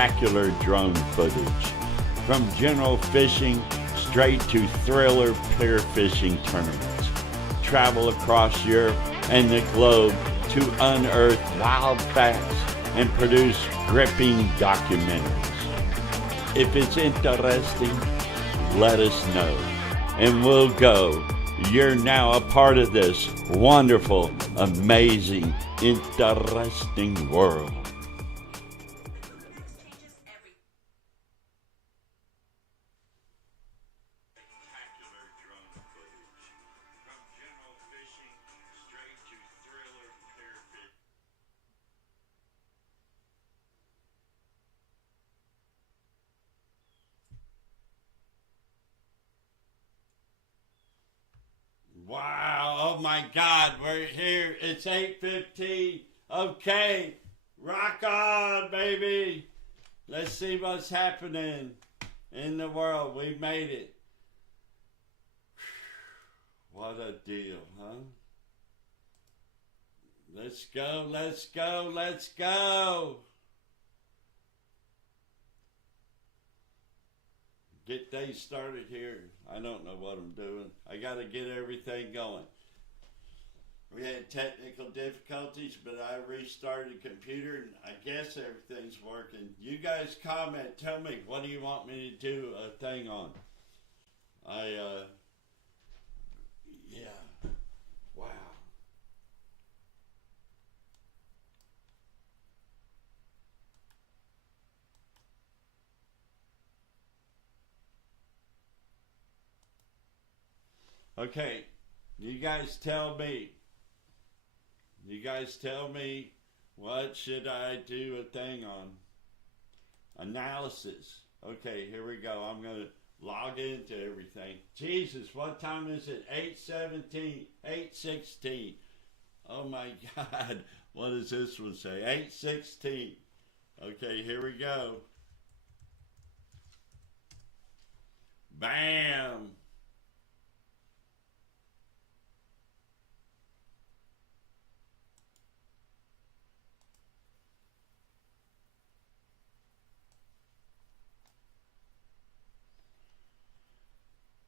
spectacular drone footage. From general fishing straight to thriller pair fishing tournaments. Travel across Europe and the globe to unearth wild facts and produce gripping documentaries. If it's interesting, let us know, and we'll go. You're now a part of this wonderful, amazing, interesting world. Wow, oh my God, we're here. It's 8:15. Okay, rock on, baby. Let's see what's happening in the world. We made it. What a deal, huh? Let's go, let's go, let's go. Get things started here. I don't know what I'm doing. I got to get everything going. We had technical difficulties, but I restarted the computer, and I guess everything's working. You guys comment. Tell me, what do you want me to do a thing on? Yeah. Wow. Okay, you guys tell me. You guys tell me, what should I do a thing on? Analysis. Okay, here we go. I'm going to log into everything. Jesus, what time is it? 8:17, 8:16. Oh my God, what does this one say? 8:16. Okay, here we go. Bam.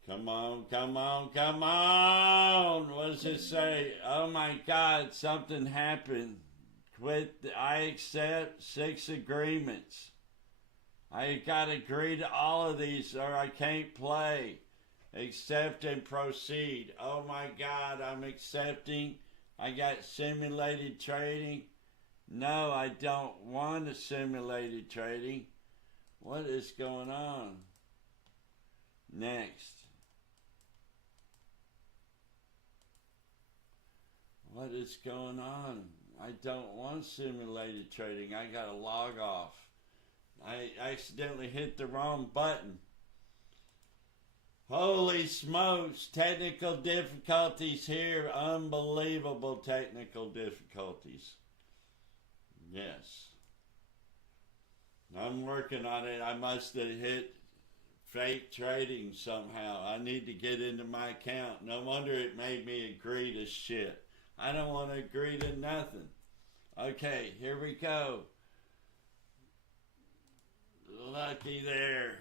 Come on, come on, come on. What does it say? Oh my God, something happened. I accept 6 agreements. I got to agree to all of these or I can't play. Accept and proceed. Oh my God, I'm accepting. I got simulated trading. No, I don't want a simulated trading. What is going on? Next. What is going on? I don't want simulated trading. I gotta log off. I accidentally hit the wrong button. Holy smokes, technical difficulties here. Unbelievable technical difficulties. Yes. I'm working on it. I must have hit fake trading somehow. I need to get into my account. No wonder it made me agree to shit. I don't want to agree to nothing. Okay, here we go. Lucky there.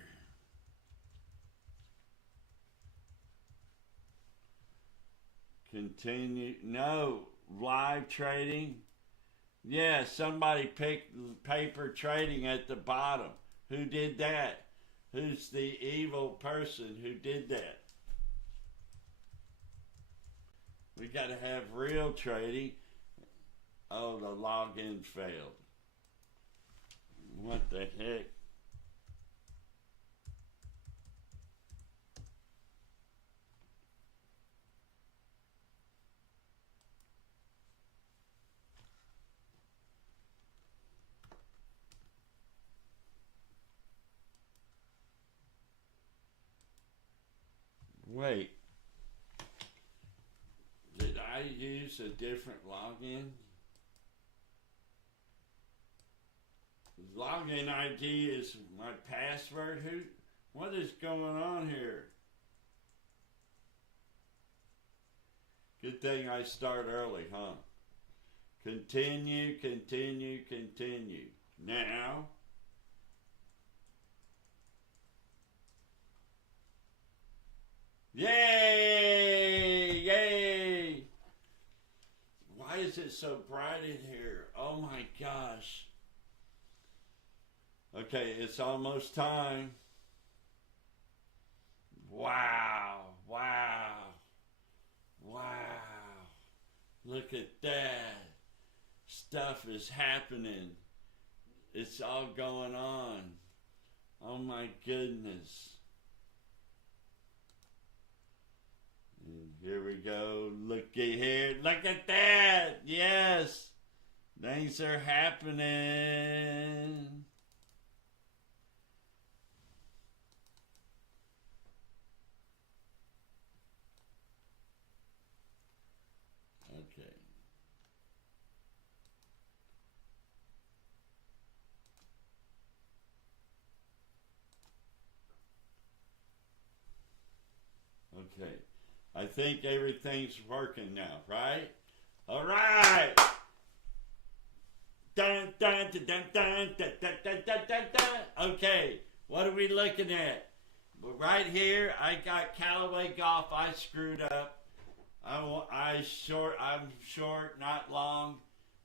Continue. No, live trading. Yeah, somebody picked paper trading at the bottom. Who did that? Who's the evil person who did that? We got to have real trading. Oh, the login failed. What the heck? Wait. Did I use a different login? Login ID is my password. What is going on here? Good thing I start early, huh? Continue, continue, continue. Now, is so bright in here. Oh my gosh. Okay, it's almost time. Wow, wow, wow. Look at that. Stuff is happening. It's all going on. Oh my goodness. And here we go. Looky here. Look at that. Yes. Things are happening. Okay. Okay. I think everything's working now, right? All right. Dun, dun, dun, dun, dun, dun, dun, dun, dun, dun, dun. Okay, what are we looking at? Well, right here, I got Callaway Golf. I screwed up. I'm short, not long.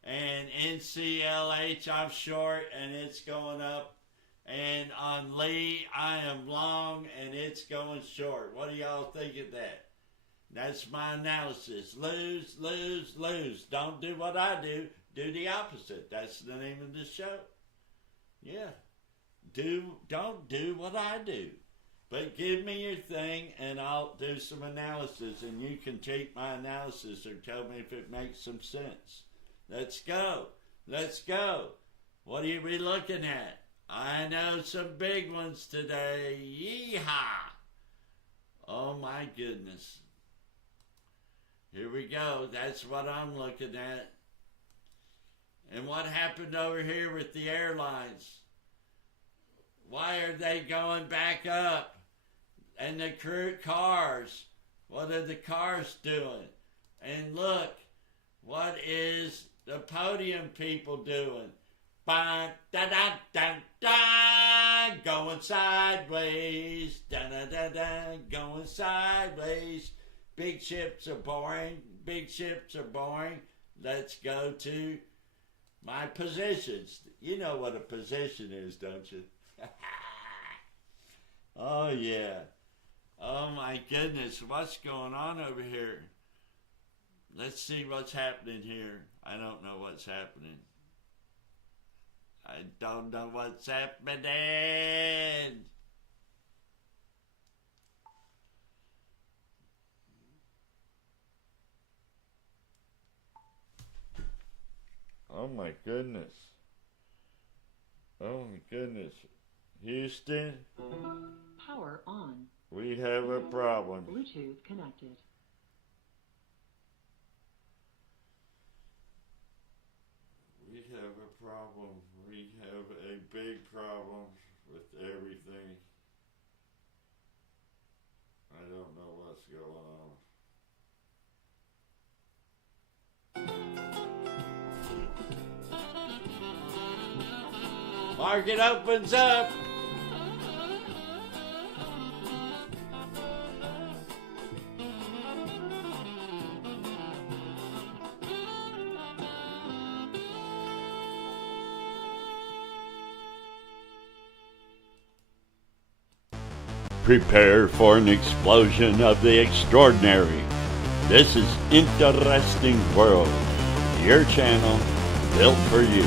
And NCLH, I'm short, and it's going up. And on Lee, I am long, and it's going short. What do y'all think of that? That's my analysis. Lose, lose, lose. Don't do what I do. Do the opposite. That's the name of this show. Yeah. Don't do what I do. But give me your thing, and I'll do some analysis, and you can take my analysis or tell me if it makes some sense. Let's go. Let's go. What are we looking at? I know some big ones today. Yeehaw! Oh my goodness. Here we go. That's what I'm looking at. And what happened over here with the airlines? Why are they going back up? And the cars, what are the cars doing? And look, what is the podium people doing? Ba da da da da, going sideways. Da da da da, going sideways. Big ships are boring. Big ships are boring. Let's go to my positions. You know what a position is, don't you? Oh, yeah. Oh, my goodness. What's going on over here? Let's see what's happening here. I don't know what's happening. I don't know what's happening. Oh my goodness. Oh my goodness. Houston? Power on. We have a problem. Bluetooth connected. We have a problem. We have a big problem with everything. I don't know what's going on. Market opens up. Prepare for an explosion of the extraordinary. This is Interesting World, your channel built for you.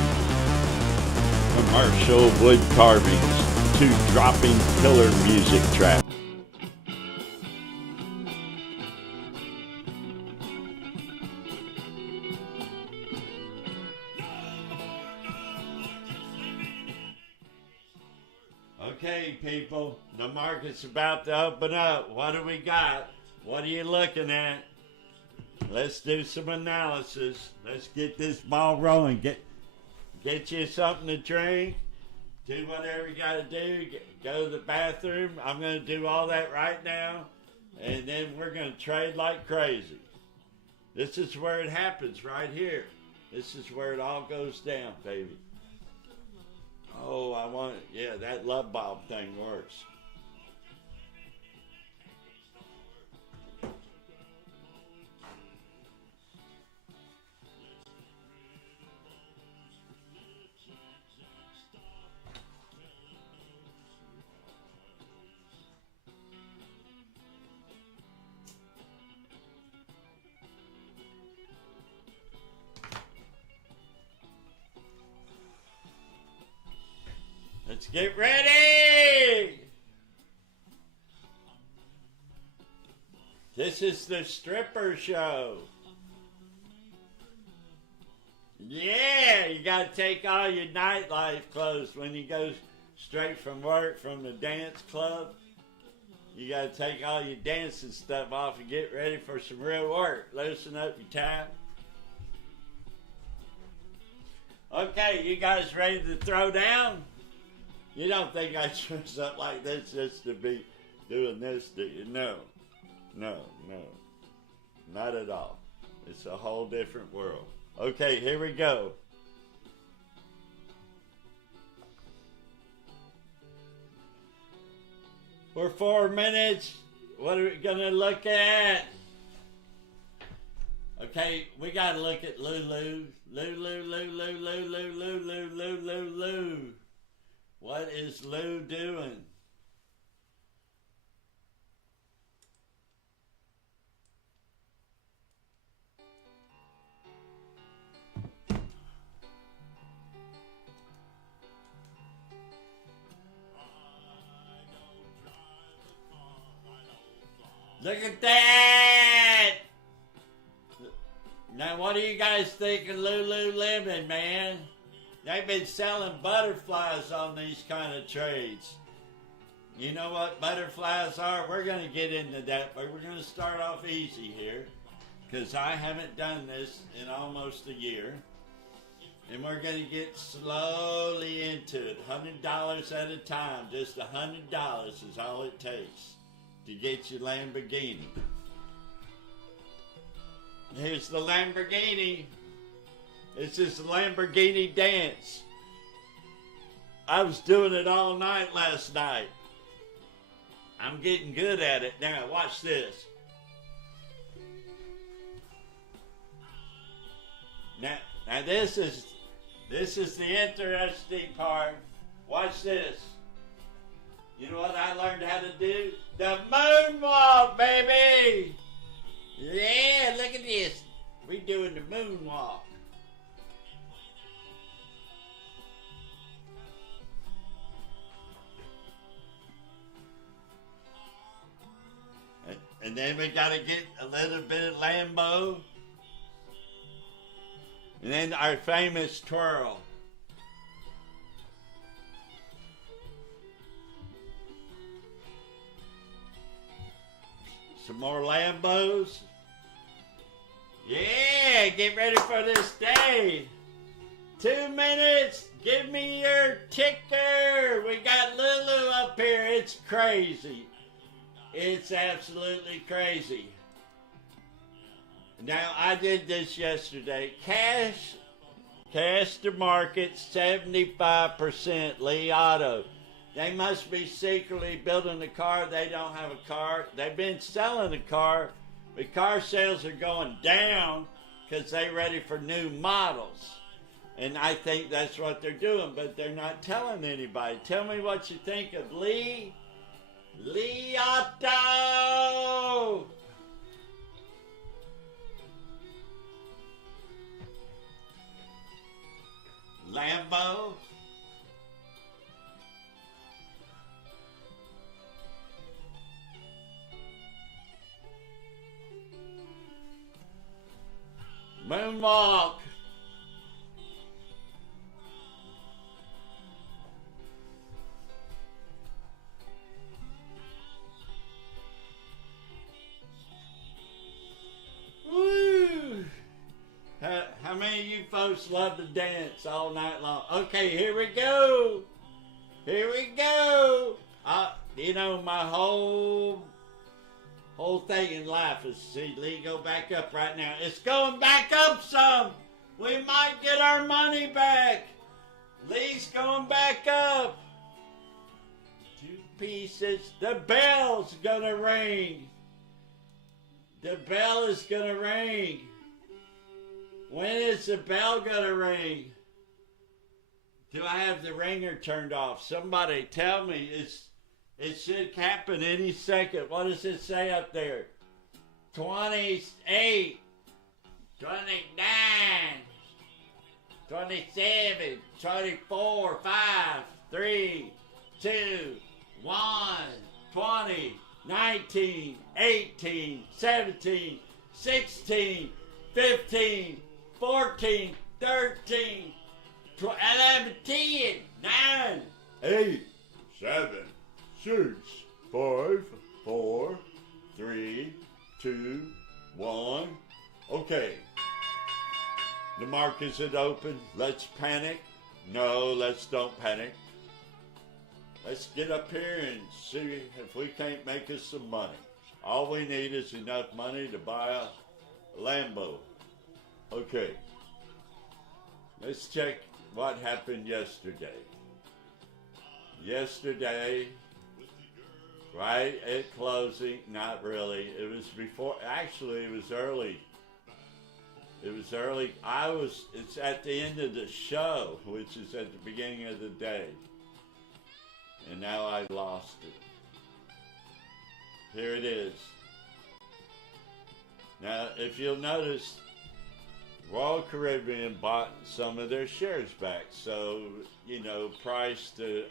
Commercial wood carvings to dropping killer music tracks. Okay, people, the market's about to open up. What do we got? What are you looking at? Let's do some analysis. Let's get this ball rolling. Get you something to drink. Do whatever you got to do. Go to the bathroom. I'm going to do all that right now. And then we're going to trade like crazy. This is where it happens right here. This is where it all goes down, baby. Oh, yeah, that love bulb thing works. Let's get ready! This is the stripper show. Yeah, you gotta take all your nightlife clothes when you go straight from work from the dance club. You gotta take all your dancing stuff off and get ready for some real work. Loosen up your tie. Okay, you guys ready to throw down? You don't think I dress up like this just to be doing this, do you? No. No. Not at all. It's a whole different world. Okay, here we go. For 4 minutes, what are we gonna look at? Okay, we gotta look at LULU. LULU. What is Lou doing? Look at that! Now, what do you guys think of Lululemon, man? They've been selling butterflies on these kind of trades. You know what butterflies are? We're going to get into that, but we're going to start off easy here, because I haven't done this in almost a year. And we're going to get slowly into it, $100 at a time. Just $100 is all it takes to get your Lamborghini. Here's the Lamborghini. This is the Lamborghini dance. I was doing it all night last night. I'm getting good at it now. Watch this. Now this is the interesting part. Watch this. You know what I learned how to do? The moonwalk, baby! Yeah, look at this. We doing the moonwalk. And then we gotta get a little bit of Lambo. And then our famous twirl. Some more Lambos. Yeah, get ready for this day. 2 minutes. Give me your ticker. We got Lulu up here. It's crazy. It's absolutely crazy. Now, I did this yesterday. Cash to market, 75% Lee Auto. They must be secretly building a car. They don't have a car. They've been selling a car, but car sales are going down because they're ready for new models. And I think that's what they're doing, but they're not telling anybody. Tell me what you think of Lee Auto. Lambo. Moonwalk. Woo! How many of you folks love to dance all night long? Okay, here we go. Here we go. You know, my whole thing in life is see Lee go back up right now. It's going back up some. We might get our money back. Lee's going back up. 2 pieces. The bell's gonna ring. The bell is gonna ring. When is the bell gonna ring? Do I have the ringer turned off? Somebody tell me. It should happen any second. What does it say up there? 28, 29, 27, 24, 5. 3, 2, 1, 20, 19, 18, 17, 16, 15, 14, 13, 11, 10, 9, 8, 7, 6, 5, 4, 3, 2, 1. Okay. The markets is open. Let's panic. No, let's don't panic. Let's get up here and see if we can't make us some money. All we need is enough money to buy a Lambo. Okay. Let's check what happened yesterday. Yesterday, right at closing, not really. It was before, actually it was early. It was early. It's at the end of the show, which is at the beginning of the day. And now I lost it. Here it is. Now, if you'll notice, Royal Caribbean bought some of their shares back. So, price to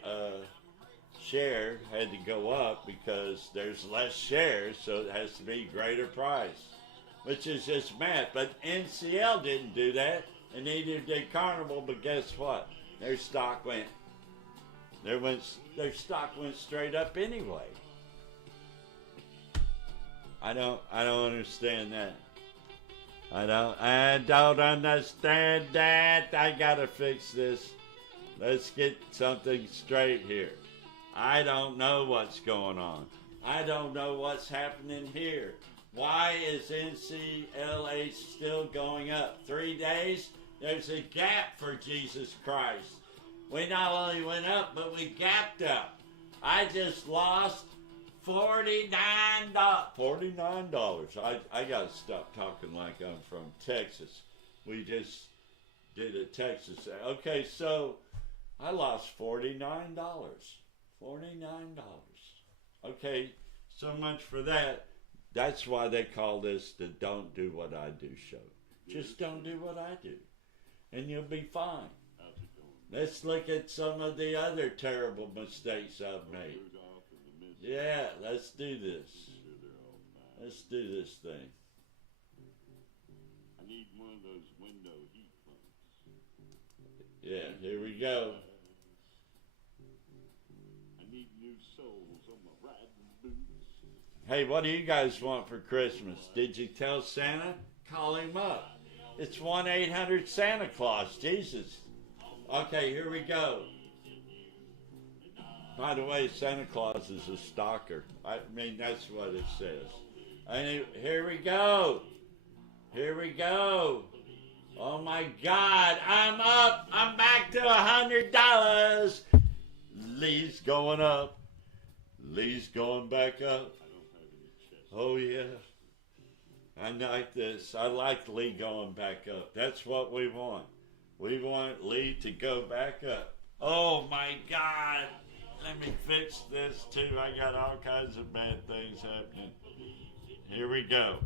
share had to go up because there's less shares, so it has to be greater price, which is just math. But NCL didn't do that, and neither did Carnival. But guess what? Their stock went straight up anyway. I don't understand that. I don't understand that. I gotta fix this. Let's get something straight here. I don't know what's going on. I don't know what's happening here. Why is NCLH still going up? 3 days? There's a gap for Jesus Christ. We not only went up, but we gapped up. I just lost $49. $49. I gotta stop talking like I'm from Texas. We just did a Texas. Okay, so I lost $49. $49. Okay, so much for that. That's why they call this the Don't Do What I Do show. Just don't do what I do, and you'll be fine. Let's look at some of the other terrible mistakes I've made. Yeah, let's do this. Let's do this thing. I need one of those window heat pumps. Yeah, here we go. I need new soles on my riding boots. Hey, what do you guys want for Christmas? Did you tell Santa? Call him up. It's 1-800 Santa Claus. Jesus. Okay, here we go. By the way, Santa Claus is a stalker. I mean, that's what it says. And here we go. Here we go. Oh my God, I'm up. I'm back to $100. Lee's going up. Lee's going back up. Oh yeah. I like this. I like Lee going back up. That's what we want. We want Lee to go back up. Oh my God. Let me fix this too. I got all kinds of bad things happening. Here we go.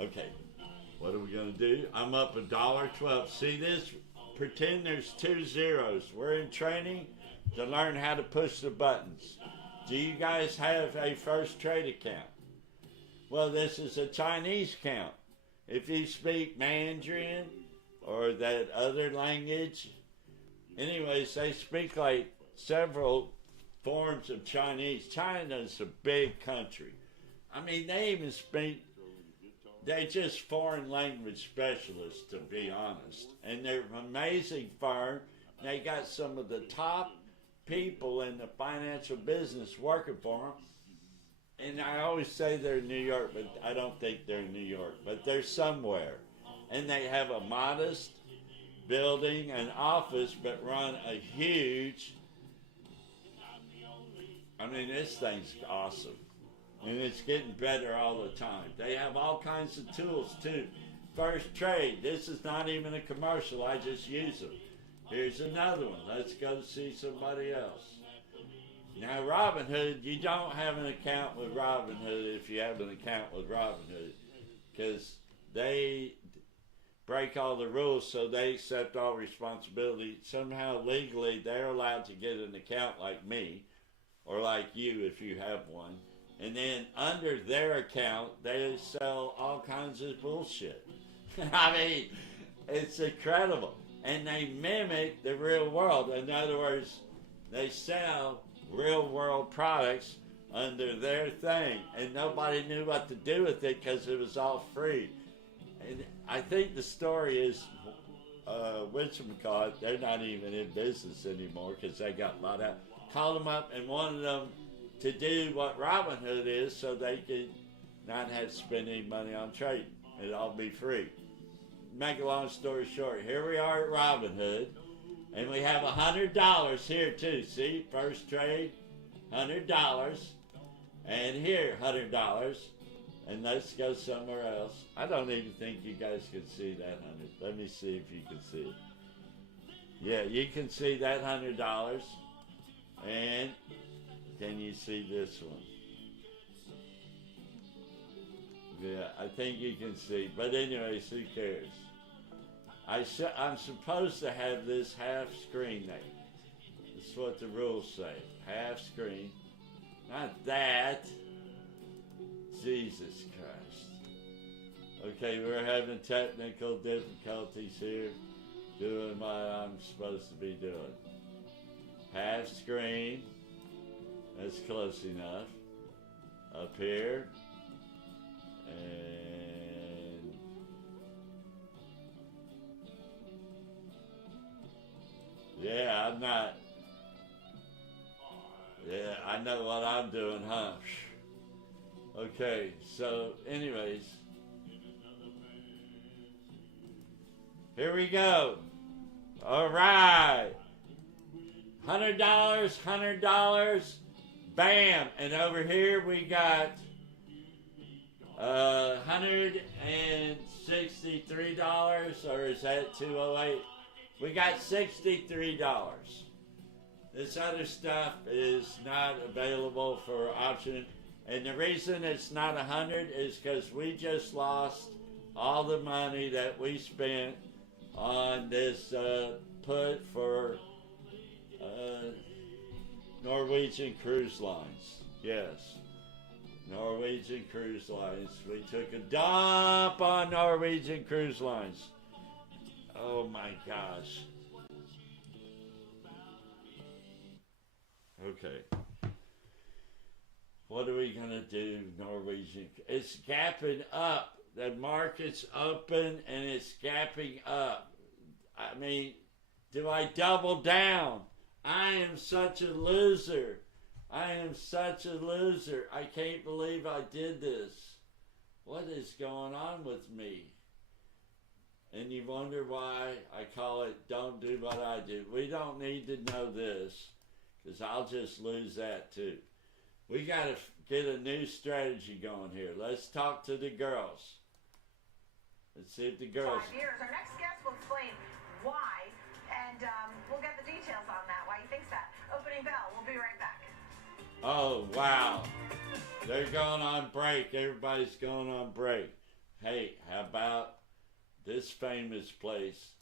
Okay. What are we going to do? I'm up $1.12. See this? Pretend there's 2 zeros. We're in training to learn how to push the buttons. Do you guys have a first trade account? Well, this is a Chinese account. If you speak Mandarin or that other language, anyways, they speak like several forms of Chinese. China's a big country. I mean, they even speak, they're just foreign language specialists, to be honest. And they're an amazing firm. They got some of the top people in the financial business working for them. And I always say they're in New York, but I don't think they're in New York. But they're somewhere. And they have a modest building and office, but run a huge, I mean, this thing's awesome. And it's getting better all the time. They have all kinds of tools, too. First trade. This is not even a commercial. I just use them. Here's another one. Let's go see somebody else. Now, Robinhood, you don't have an account with Robinhood if you have an account with Robinhood. Because they break all the rules, so they accept all responsibility. Somehow, legally, they're allowed to get an account like me, or like you if you have one. And then under their account, they sell all kinds of bullshit. I mean, it's incredible. And they mimic the real world. In other words, they sell real world products under their thing. And nobody knew what to do with it because it was all free. And I think the story is, whatchamacallit, they're not even in business anymore because they got bought out. Called them up and wanted them to do what Robinhood is so they could not have to spend any money on trading. It'd all be free. Make a long story short, here we are at Robinhood, and we have $100 here too. See, first trade, $100, and here, $100. And let's go somewhere else. I don't even think you guys can see that 100. Let me see if you can see it. Yeah, you can see that $100. And can you see this one? Yeah, I think you can see. But anyways, who cares? I'm supposed to have this half screen there. That's what the rules say. Half screen. Not that. Jesus Christ. Okay, we're having technical difficulties here. Doing what I'm supposed to be doing. Half screen. That's close enough. Up here. And yeah, I'm not. Yeah, I know what I'm doing, huh? Okay, so anyways, here we go. All right, $100, $100, bam, and over here we got $163, or is that 208? We got $63. This other stuff is not available for option. And the reason it's not 100 is because we just lost all the money that we spent on this put for Norwegian Cruise Lines. Yes, Norwegian Cruise Lines. We took a dump on Norwegian Cruise Lines. Oh my gosh. Okay. What are we going to do, Norwegian? It's gapping up. The market's open and it's gapping up. I mean, do I double down? I am such a loser. I am such a loser. I can't believe I did this. What is going on with me? And you wonder why I call it don't do what I do. We don't need to know this because I'll just lose that too. We got to get a new strategy going here. Let's talk to the girls. Let's see if the girls... 5 years. Our next guest will explain why, and we'll get the details on that, why he thinks that. Opening bell. We'll be right back. Oh, wow. They're going on break. Everybody's going on break. Hey, how about this famous place?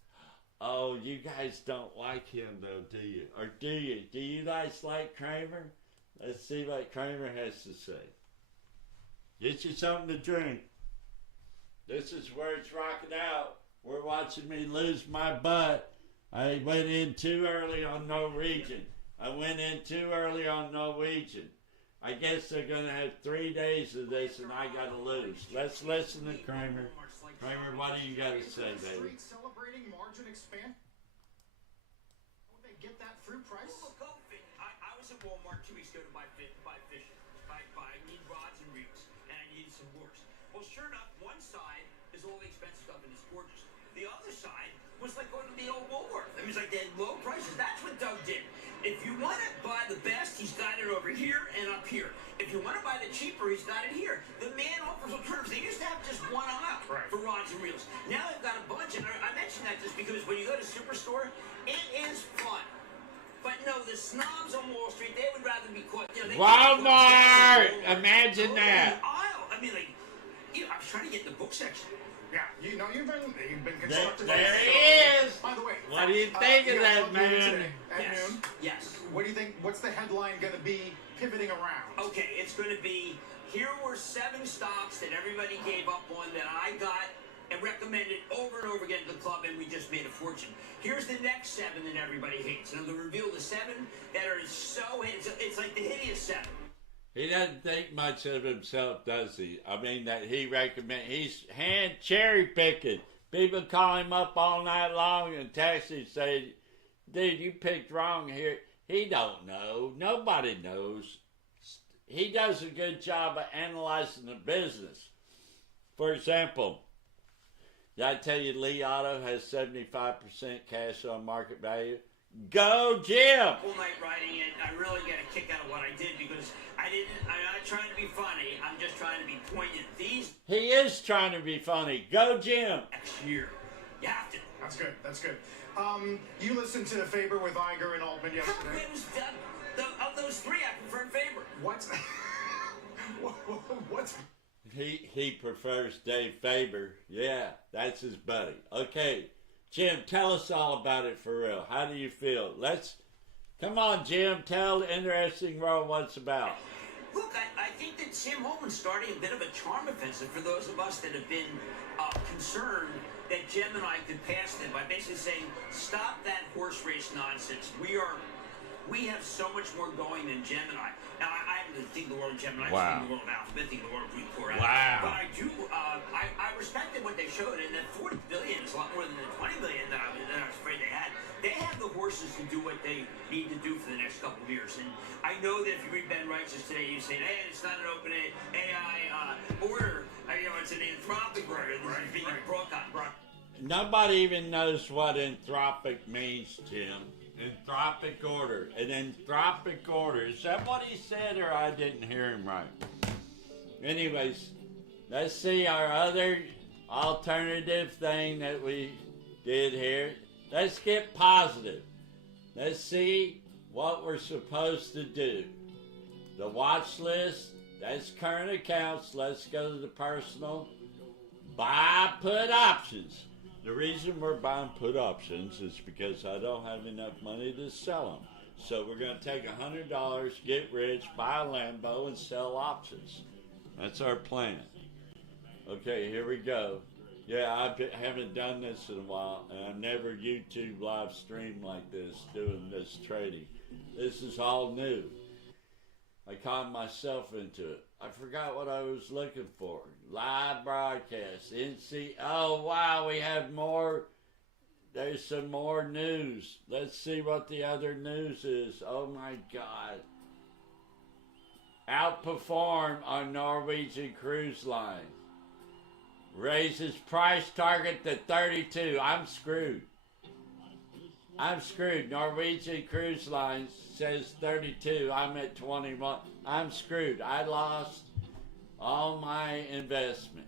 Oh, you guys don't like him, though, do you? Or do you? Do you guys like Kramer? Let's see what Kramer has to say. Get you something to drink. This is where it's rocking out. We're watching me lose my butt. I went in too early on Norwegian. I guess they're going to have 3 days of this and I got to lose. Let's listen to Kramer. Kramer, what do you got to say, baby? Celebrating margin expand. Would they get that through price? I was at Walmart 2 weeks ago to buy fishing. I need rods and reels, and I needed some lures. Well, sure enough, one side is all the expensive stuff and it's gorgeous. The other side was like going to the old Woolworth. It was like they had low prices. That's what Doug did. If you want to buy the best, he's got it over here and up here. If you want to buy the cheaper, he's got it here. The man offers alternatives. They used to have just one aisle for rods and reels. Now they've got a bunch, and I mention that just because when you go to Superstore, it is fun. But no, the snobs on Wall Street, they would rather be caught. You know, Walmart! Imagine that. Aisle. I mean, like, you know, I was trying to get in the book section. Yeah, you've been constructive. There he is. By the way, What do you think of that, man? At Yes. noon. Yes. What do you think? What's the headline going to be pivoting around? Okay, it's going to be, here were 7 stocks that everybody gave up on that I got and recommended over and over again to the club, and we just made a fortune. Here's the next 7 that everybody hates. And I'm going to reveal the 7 that are so, it's like the hideous 7. He doesn't think much of himself, does he? I mean, that he's hand cherry picking. People call him up all night long and text him say, dude, you picked wrong here. He don't know. Nobody knows. He does a good job of analyzing the business. For example, did I tell you Lee Auto has 75% cash on market value? Go, Jim! Whole night writing it, I really get a kick out of what I did because I'm not trying to be funny, I'm just trying to be poignant. He is trying to be funny. Go, Jim! Next year, you have to. That's good. That's good. You listened to Faber with Iger and Altman yesterday. It was, of those 3, I preferred Faber. What's what's He prefers Dave Faber. Yeah, that's his buddy. Okay, Jim, tell us all about it for real. How do you feel? Come on, Jim, tell the interesting world what it's about. Look, I think that Sam Holman's starting a bit of a charm offensive for those of us that have been concerned that Gemini could pass them by basically saying, stop that horse race nonsense. We have so much more going than Gemini. Now, I happen to think the world of Gemini, I think the world of Alphabet, think the world of Blue Core. Wow. But I do, I respected what they showed, and that 40 billion is a lot more than the 20 billion that I was afraid they had. They have the horses to do what they need to do for the next couple of years. And I know that if you read Ben Righteous today, you say, hey, it's not an open AI order. It's an anthropic order. This is being broadcast. Nobody even knows what anthropic means, Jim. Anthropic order. An anthropic order. Is that what he said, or I didn't hear him right? Anyways, let's see our other alternative thing that we did here. Let's get positive. Let's see what we're supposed to do. The watch list, that's current accounts. Let's go to the personal. Buy put options. The reason we're buying put options is because I don't have enough money to sell them. So we're going to take $100, get rich, buy a Lambo, and sell options. That's our plan. Okay, here we go. Yeah, I haven't done this in a while, and I've never YouTube live streamed like this, doing this trading. This is all new. I conned myself into it. I forgot what I was looking for. Live broadcast, NC. Oh, wow, we have more. There's some more news. Let's see what the other news is. Oh, my God. Outperform on Norwegian Cruise Line. Raises price target to 32. I'm screwed. I'm screwed. Norwegian Cruise Line says 32. I'm at 21. I'm screwed. I lost all my investment.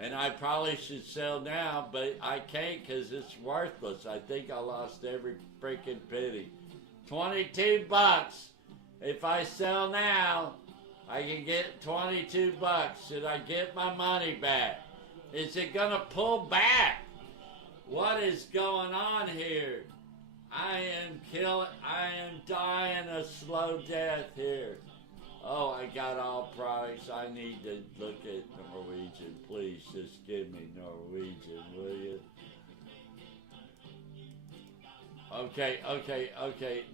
And I probably should sell now, but I can't because it's worthless. I think I lost every freaking penny. 22 bucks. If I sell now, I can get 22 bucks. Should I get my money back? Is it going to pull back? What is going on here? I am dying a slow death here. Oh, I got all products. I need to look at Norwegian. Please just give me Norwegian, will you? Okay.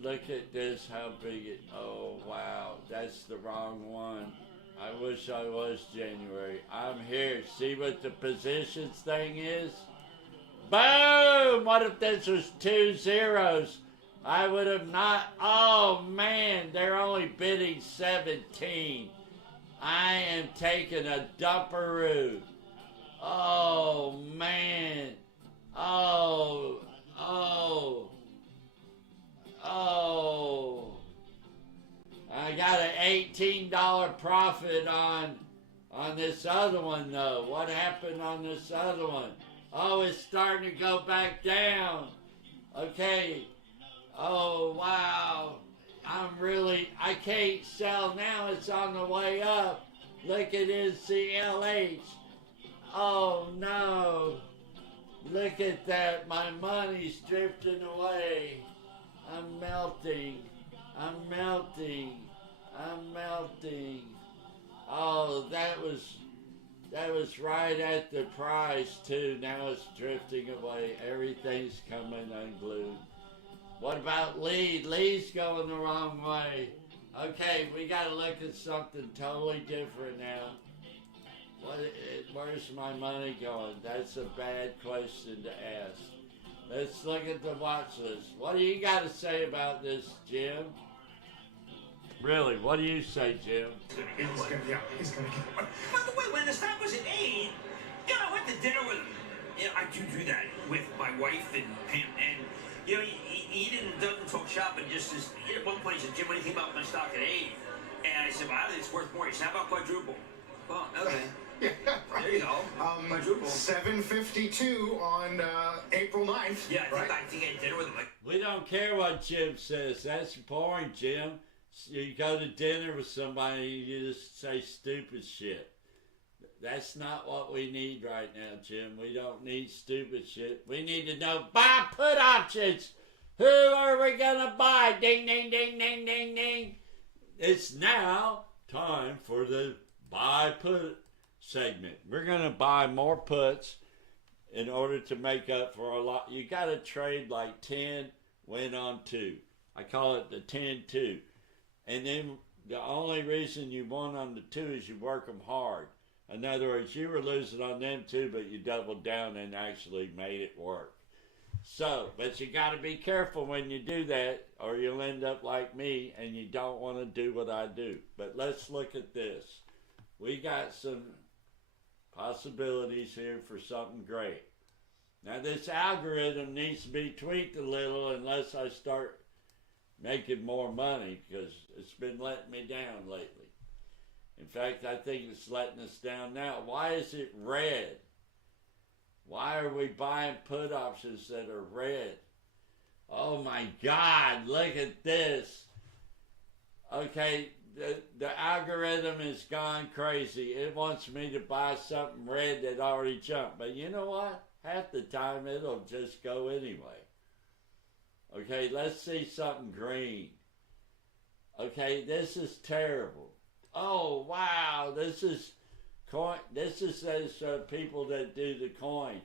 Look at this, how big it, oh wow, that's the wrong one. I wish I was January. I'm here. See what the positions thing is? Boom! What if this was 2 zeros? I would have not. Oh man, they're only bidding 17. I am taking a dumperoo. Oh man. Oh. I got an $18 profit on this other one though. What happened on this other one? Oh, it's starting to go back down. Okay. Oh, wow. I can't sell now. It's on the way up. Look at his CLH. Oh no! Look at that, my money's drifting away. I'm melting. I'm melting. I'm melting. Oh, that was right at the price too. Now it's drifting away. Everything's coming unglued. What about lead? Lead's going the wrong way. Okay, we got to look at something totally different now. Where's my money going? That's a bad question to ask. Let's look at the watch list. What do you got to say about this, Jim? Really, what do you say, Jim? He's gonna get one. By the way, when the stock was at 8, I went to dinner with him. I do that with my wife and Pam, and he doesn't talk shop, and just says, at one point he said, Jim, what do you think about my stock at 8? And I said, well, I think it's worth more. He said, how about quadruple? Well, okay. Yeah, right. There you go. Quadruple. 7:52 on April 9th. Yeah, right? I think I had dinner with him. We don't care what Jim says. That's boring, Jim. You go to dinner with somebody, you just say stupid shit. That's not what we need right now, Jim. We don't need stupid shit. We need to know buy put options. Who are we gonna buy? Ding, ding, ding, ding, ding, ding. It's now time for the buy put segment. We're gonna buy more puts in order to make up for a lot. You gotta trade like 10, win on 2. I call it the 10-2. And then the only reason you won on the 2 is you work them hard. In other words, you were losing on them too, but you doubled down and actually made it work. So, but you got to be careful when you do that, or you'll end up like me, and you don't want to do what I do. But let's look at this. We got some possibilities here for something great. Now, this algorithm needs to be tweaked a little unless I start making more money, because it's been letting me down lately. In fact, I think it's letting us down now. Why is it red? Why are we buying put options that are red? Oh my God, look at this. Okay, the algorithm has gone crazy. It wants me to buy something red that already jumped. But you know what? Half the time it'll just go anyway. Okay, let's see something green. Okay, this is terrible. Oh, wow, this is coin. This is those people that do the coin,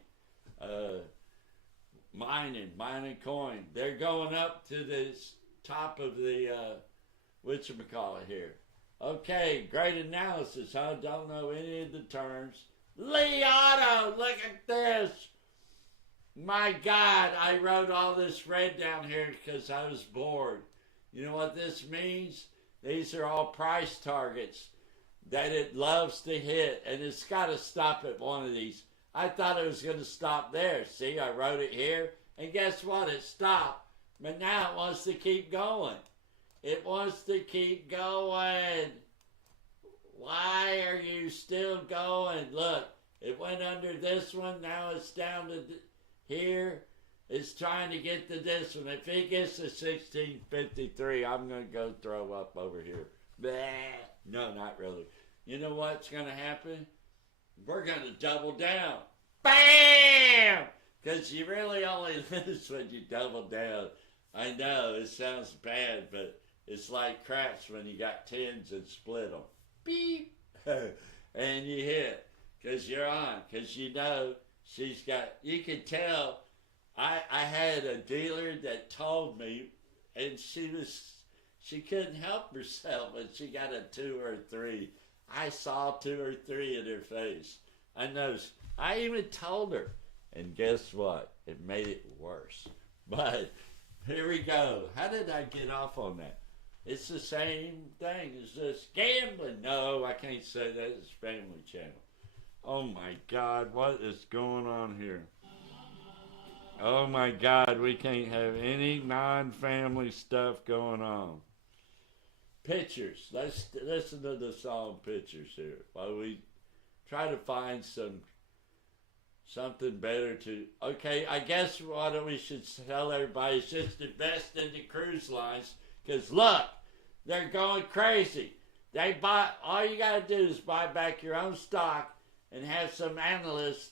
mining coin. They're going up to this top of the, whatchamacallit here. Okay, great analysis. I don't know any of the terms. Liotto, look at this. My God, I wrote all this red down here because I was bored. You know what this means? These are all price targets that it loves to hit, and it's got to stop at one of these. I thought it was going to stop there. See, I wrote it here, and guess what? It stopped, but now it wants to keep going. It wants to keep going. Why are you still going? Look, it went under this one. Now it's down to here. It's trying to get to this one. If it gets to 1653, I'm going to go throw up over here. Blah. No, not really. You know what's going to happen? We're going to double down. Bam! Because you really only lose when you double down. I know, it sounds bad, but it's like craps when you got tens and split them. Beep! And you hit. Because you're on. Because you know she's got, you can tell. I had a dealer that told me, and she couldn't help herself, and she got a 2 or 3. I saw 2 or 3 in her face. I noticed. I even told her, and guess what? It made it worse. But here we go. How did I get off on that? It's the same thing. It's just gambling. No, I can't say that. It's Family Channel. Oh my God, what is going on here? Oh my God, we can't have any non-family stuff going on. Pictures. Let's listen to the song Pictures here while we try to find something better to. Okay, I guess what we should tell everybody is just invest in the cruise lines, because look, they're going crazy. They buy, all you got to do is buy back your own stock and have some analyst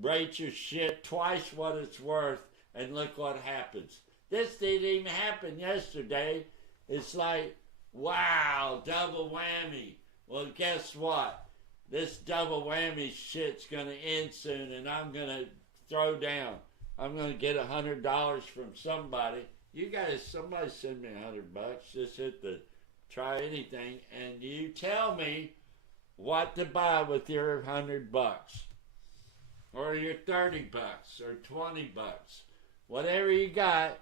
rate your shit twice what it's worth, and look what happens. This didn't even happen yesterday. It's like, wow, double whammy. Well, guess what? This double whammy shit's going to end soon, and I'm going to throw down. I'm going to get $100 from somebody. You guys, somebody send me $100. Just hit the try anything, and you tell me what to buy with your $100, or your $30, or $20, whatever you got.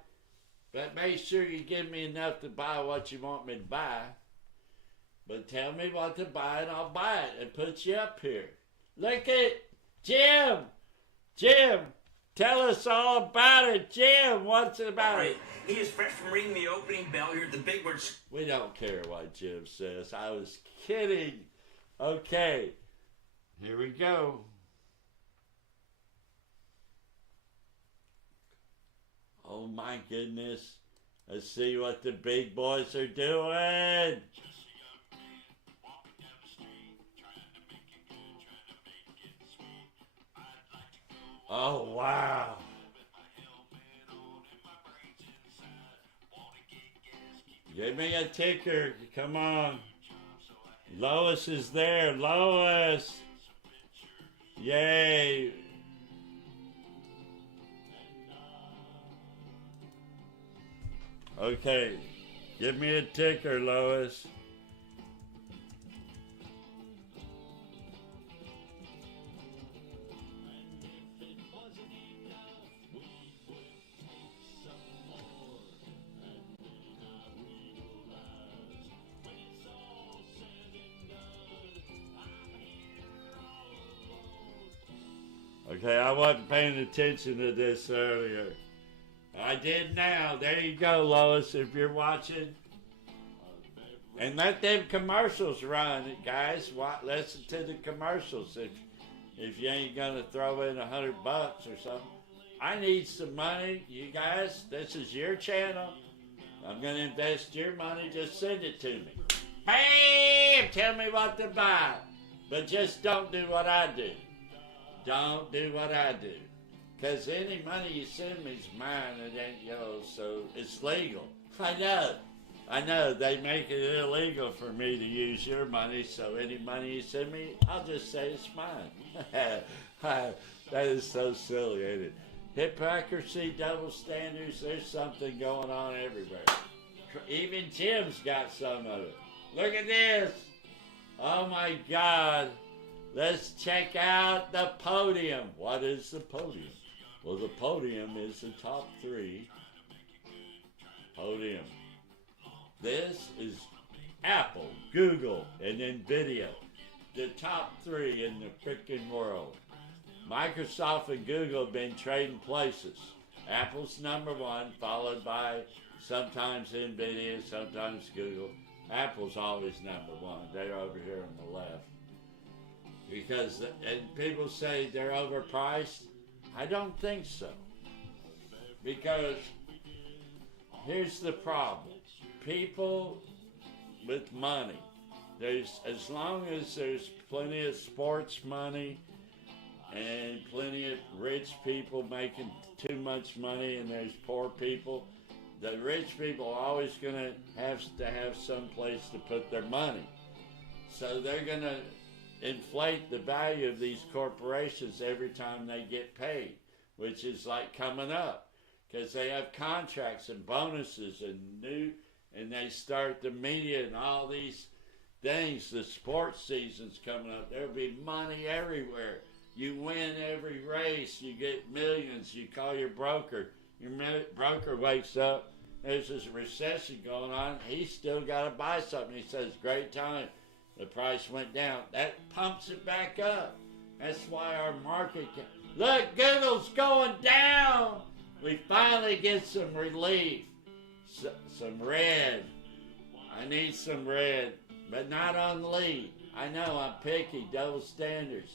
But make sure you give me enough to buy what you want me to buy. But tell me what to buy, and I'll buy it and put you up here. Look at Jim. Jim, tell us all about it. Jim, what's it about? Right. He is fresh from ringing the opening bell here at the big words. We don't care what Jim says. I was kidding. Okay, here we go. Oh my goodness. Let's see what the big boys are doing. Oh, wow. Give me a ticker. Come on. Lois is there. Lois. Yay. Okay. Give me a ticker, Lois. Okay, I wasn't paying attention to this earlier. I did now. There you go, Lois, if you're watching. And let them commercials run, guys. Listen to the commercials if you ain't gonna throw in $100 or something. I need some money, you guys. This is your channel. I'm gonna invest your money. Just send it to me. Bam! Tell me what to buy, but just don't do what I do. Don't do what I do. Because any money you send me is mine. It ain't yours, so it's legal. I know. They make it illegal for me to use your money, so any money you send me, I'll just say it's mine. That is so silly, ain't it? Hypocrisy, double standards, there's something going on everywhere. Even Jim's got some of it. Look at this. Oh my God. Let's check out the podium. What is the podium? Well, the podium is the top 3. Podium. This is Apple, Google, and NVIDIA. The top 3 in the freaking world. Microsoft and Google have been trading places. Apple's number 1, followed by sometimes NVIDIA, sometimes Google. Apple's always number 1. They're over here on the left. Because, and people say they're overpriced. I don't think so. Because here's the problem. People with money, as long as there's plenty of sports money and plenty of rich people making too much money and there's poor people, the rich people are always going to have some place to put their money. So they're going to inflate the value of these corporations every time they get paid, which is like coming up because they have contracts and bonuses and they start the media and all these things. The sports season's coming up. There'll be money everywhere. You win every race. You get millions. You call your broker. Your broker wakes up. There's this recession going on. He's still got to buy something. He says, great time. The price went down. That pumps it back up. That's why our market look, Google's going down. We finally get some relief. Some red. I need some red, but not on the lead. I know I'm picky, double standards.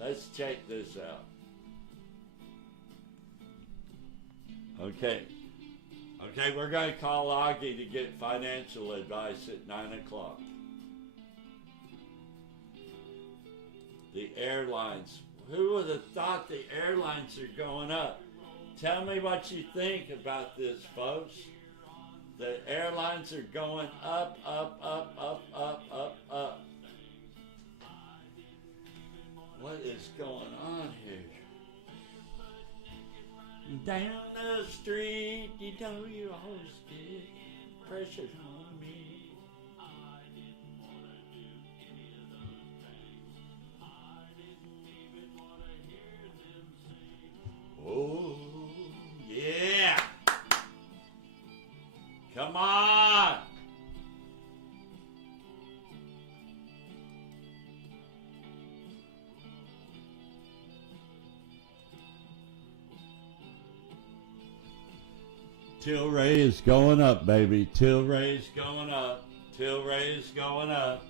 Let's check this out. Okay, we're going to call Augie to get financial advice at 9 o'clock. The airlines. Who would have thought the airlines are going up? Tell me what you think about this, folks. The airlines are going up, up, up, up, up, up, up. What is going on here? Down the street, you know you always get pressure on me. Oh, yeah. Come on. Tilray is going up, baby. Tilray is going up. Tilray is going up.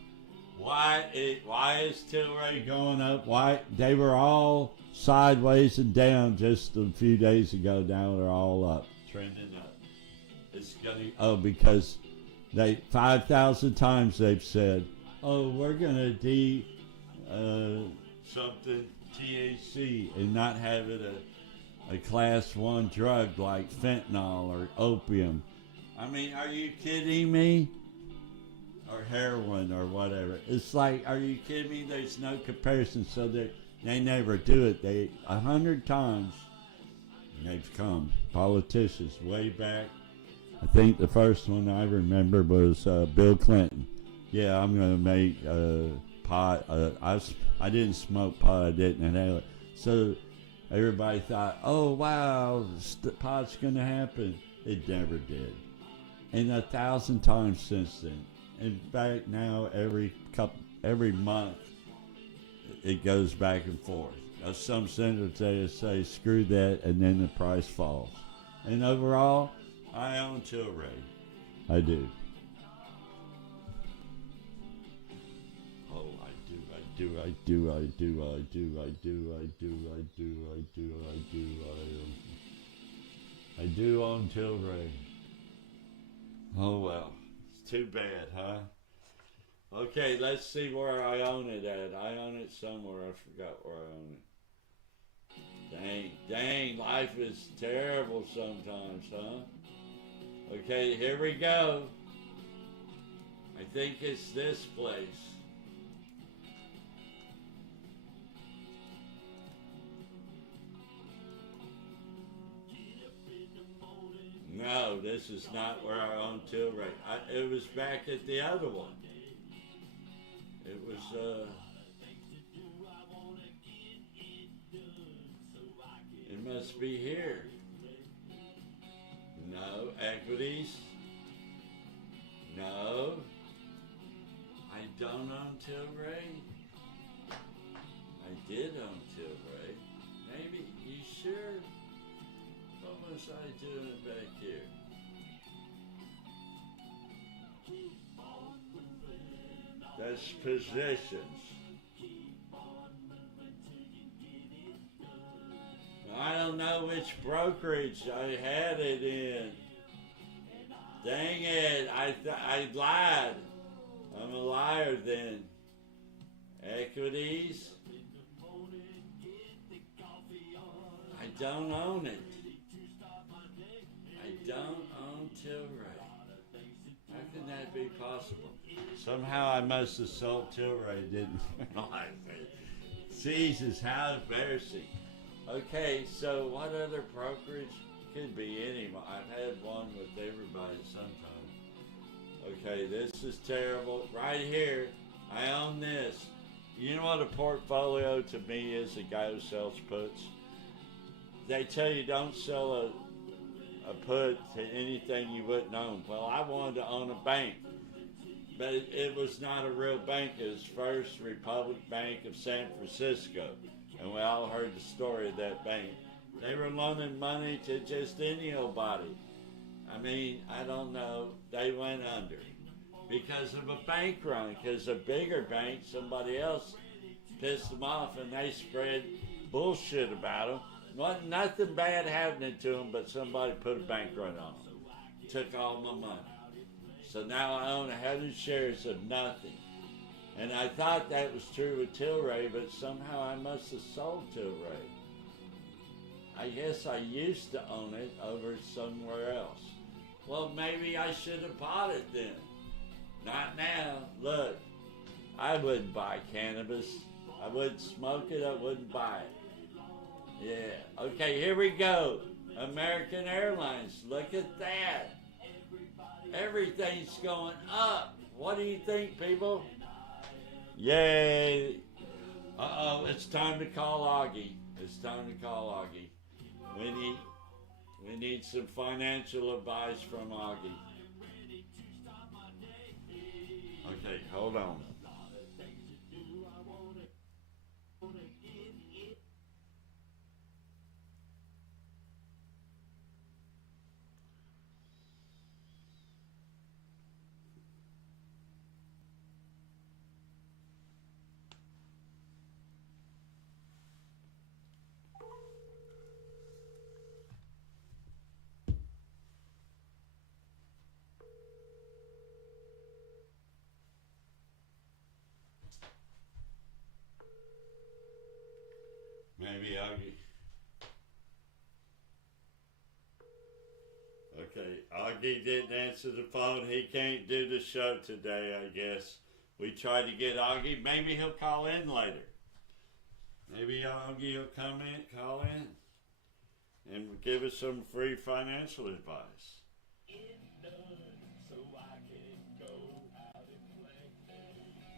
Why is Tilray going up? Why they were all sideways and down just a few days ago. Now they're all up, trending up. It's gonna because they 5,000 times they've said, oh, we're gonna something THC and not have it a class 1 drug like fentanyl or opium. I mean, are you kidding me? Or heroin or whatever. It's like, are you kidding me? There's no comparison. So they never do it. They 100 times they've come. Politicians way back. I think the first one I remember was Bill Clinton. Yeah, I'm going to make pot. I didn't smoke pot. I didn't inhale it. So everybody thought, oh, wow, pot's going to happen. It never did. And 1,000 times since then. In fact, now every month it goes back and forth. Some senators say screw that, and then the price falls. And overall, I own Tilray. I do. Oh, I do own Tilray. Oh well. Too bad, huh? Okay, let's see where I own it at. I own it somewhere. I forgot where I own it. Dang, life is terrible sometimes, huh? Okay, here we go. I think it's this place. No, this is not where I own Tilray. It was back at the other one. It was, it must be here. No, equities. No. I don't own Tilray. I did own Tilray. Maybe, you sure? What was I doing back here? That's positions. I don't know which brokerage I had it in. Dang it, I lied. I'm a liar then. Equities. I don't own it. I don't own Tilray. How can that be possible? Somehow I must have sold Tilray, didn't I? Jesus, how embarrassing. Okay, so what other brokerage? Could be anyone. I've had one with everybody sometime. Okay, this is terrible. Right here, I own this. You know what a portfolio to me is? A guy who sells puts. They tell you don't sell a put to anything you wouldn't own. Well, I wanted to own a bank, but it was not a real bank. It was First Republic Bank of San Francisco, and we all heard the story of that bank. They were loaning money to just any old body. I mean, I don't know. They went under because of a bank run, because a bigger bank, somebody else pissed them off, and they spread bullshit about them. Wasn't nothing bad happening to them, but somebody put a bank run on them. Took all my money. So now I own 100 shares of nothing. And I thought that was true with Tilray, but somehow I must have sold Tilray. I guess I used to own it over somewhere else. Well, maybe I should have bought it then. Not now. Look, I wouldn't buy cannabis. I wouldn't smoke it. I wouldn't buy it. Yeah. Okay, here we go. American Airlines. Look at that. Everything's going up. What do you think, people? Yay. Uh-oh, it's time to call Augie. It's time to call Augie. We need some financial advice from Augie. Okay, hold on. Maybe Augie. Okay, Augie didn't answer the phone. He can't do the show today, I guess. We tried to get Augie. Maybe he'll call in later. Maybe Augie will call in, and give us some free financial advice.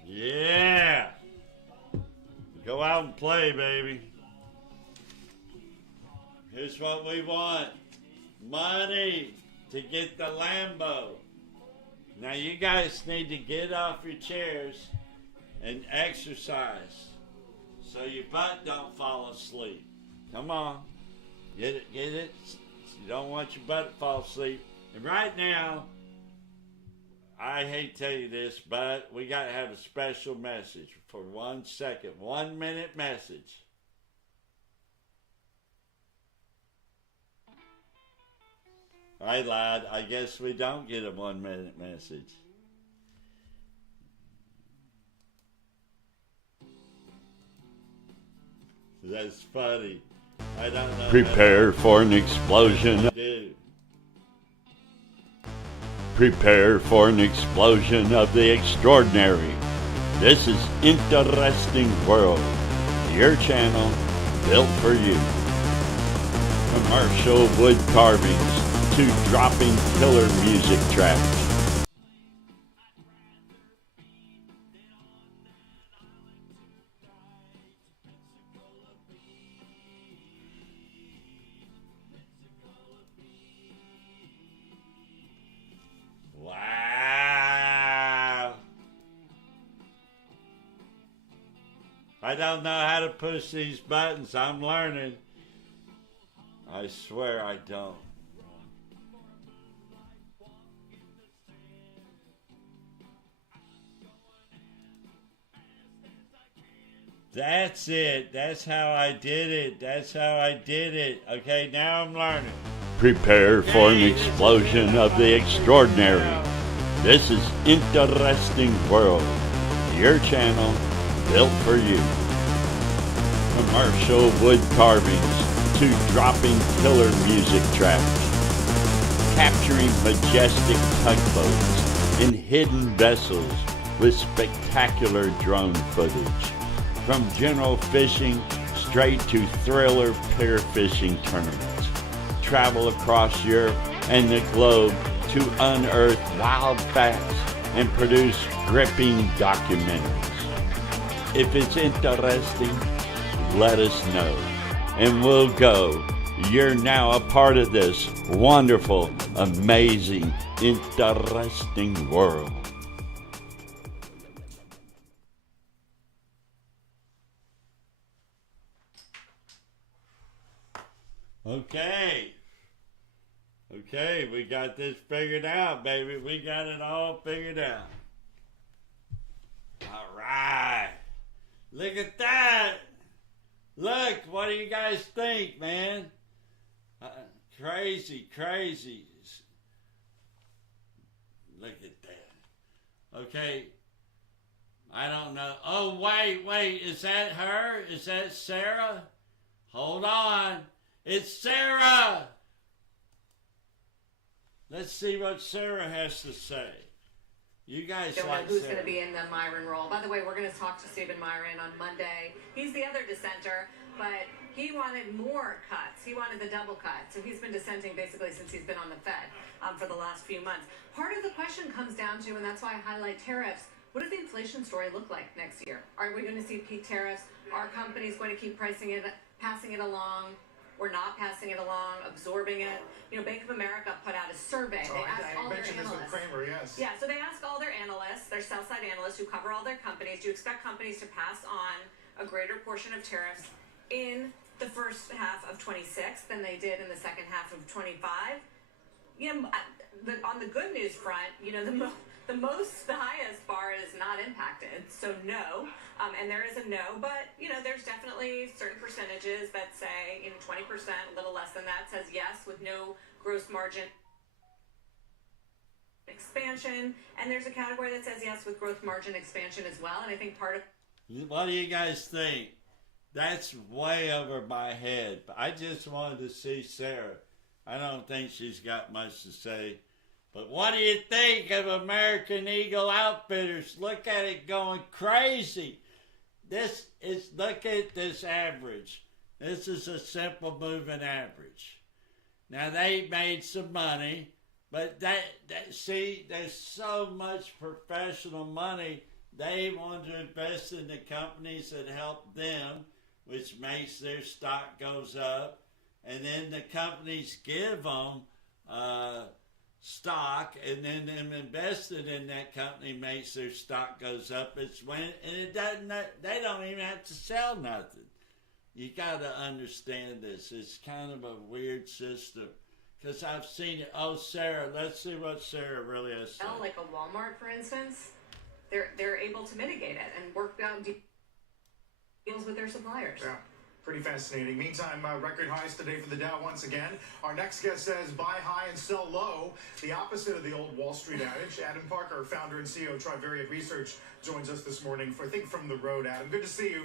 Yeah! Go out and play, baby. Here's what we want. Money to get the Lambo. Now you guys need to get off your chairs and exercise so your butt don't fall asleep. Come on. Get it? You don't want your butt to fall asleep. And right now, I hate to tell you this, but we got to have a special message for 1 second. 1 minute message. I lied. I guess we don't get a 1 minute message. That's funny. I don't know. Prepare for an explosion. Prepare for an explosion of the extraordinary. This is Interesting World, your channel built for you. Commercial wood carvings to dropping killer music tracks. Wow. I don't know how to push these buttons. I'm learning. I swear I don't. That's it. That's how I did it. That's how I did it. Okay, now I'm learning. Prepare for an explosion of the extraordinary. This is Interesting World, your channel built for you. Commercial wood carvings to dropping killer music tracks. Capturing majestic tugboats in hidden vessels with spectacular drone footage. From general fishing straight to thriller pair fishing tournaments. Travel across Europe and the globe to unearth wild facts and produce gripping documentaries. If it's interesting, let us know, and we'll go. You're now a part of this wonderful, amazing, interesting world. Okay, we got this figured out, baby. We got it all figured out. All right. Look at that. Look, what do you guys think, man? Crazy. Look at that. Okay. I don't know. Oh, wait. Is that her? Is that Sarah? Hold on. It's Sarah. Let's see what Sarah has to say. You guys Don't like know who's Sarah. going to be in the Myron role. By the way, we're going to talk to Stephen Myron on Monday. He's the other dissenter, but he wanted more cuts. He wanted the double cut. So he's been dissenting basically since he's been on the Fed for the last few months. Part of the question comes down to, and that's why I highlight tariffs, what does the inflation story look like next year? Are we going to see peak tariffs? Are companies going to keep pricing it, passing it along? We're not passing it along, absorbing it. You know, Bank of America put out a survey. They asked all their mentioned this with analysts. Kramer, yes. Yeah, so they asked all their analysts, their sell-side analysts who cover all their companies, do you expect companies to pass on a greater portion of tariffs in the first half of 26 than they did in the second half of 25? You know, on the good news front, you know, the highest bar is not impacted, so no, and there is a no, but, you know, there's definitely certain percentages that say, you know, 20%, a little less than that, says yes with no gross margin expansion, and there's a category that says yes with growth margin expansion as well, and I think part of... What do you guys think? That's way over my head. I just wanted to see Sarah. I don't think she's got much to say. But what do you think of American Eagle Outfitters? Look at it going crazy. Look at this average. This is a simple moving average. Now they made some money, but see, there's so much professional money. They want to invest in the companies that help them, which makes their stock goes up. And then the companies give them stock, and then them invested in that company makes their stock goes up. They don't even have to sell nothing. You got to understand this. It's kind of a weird system because I've seen it. Oh, Sarah, let's see what Sarah really has to say. like a Walmart, for instance, they're able to mitigate it and work out deals with their suppliers. Yeah. Pretty fascinating. Meantime, record highs today for the Dow once again. Our next guest says buy high and sell low. The opposite of the old Wall Street adage. Adam Parker, founder and CEO of Trivariate Research, joins us this morning for, I think, From the Road. Adam, good to see you.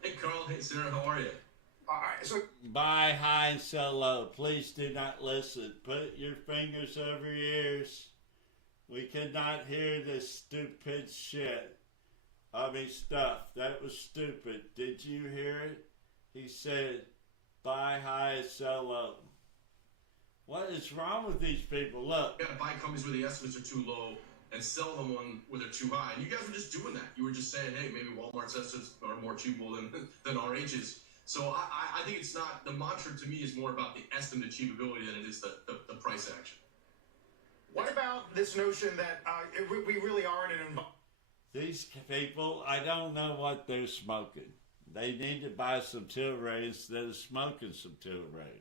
Hey, Carl. Hey, Sarah. How are you? All right, so buy high and sell low. Please do not listen. Put your fingers over your ears. We cannot hear this stupid shit. Stuff. That was stupid. Did you hear it? He said, buy high and sell low. What is wrong with these people? Look. You gotta buy companies where the estimates are too low and sell them where they're too high. And you guys were just doing that. You were just saying, hey, maybe Walmart's estimates are more achievable than RH's. So I think it's not, the mantra to me is more about the estimate achievability than it is the price action. what about this notion that we really are in an environment? These people, I don't know what they're smoking. They need to buy some Tilray instead of smoking some Tilray.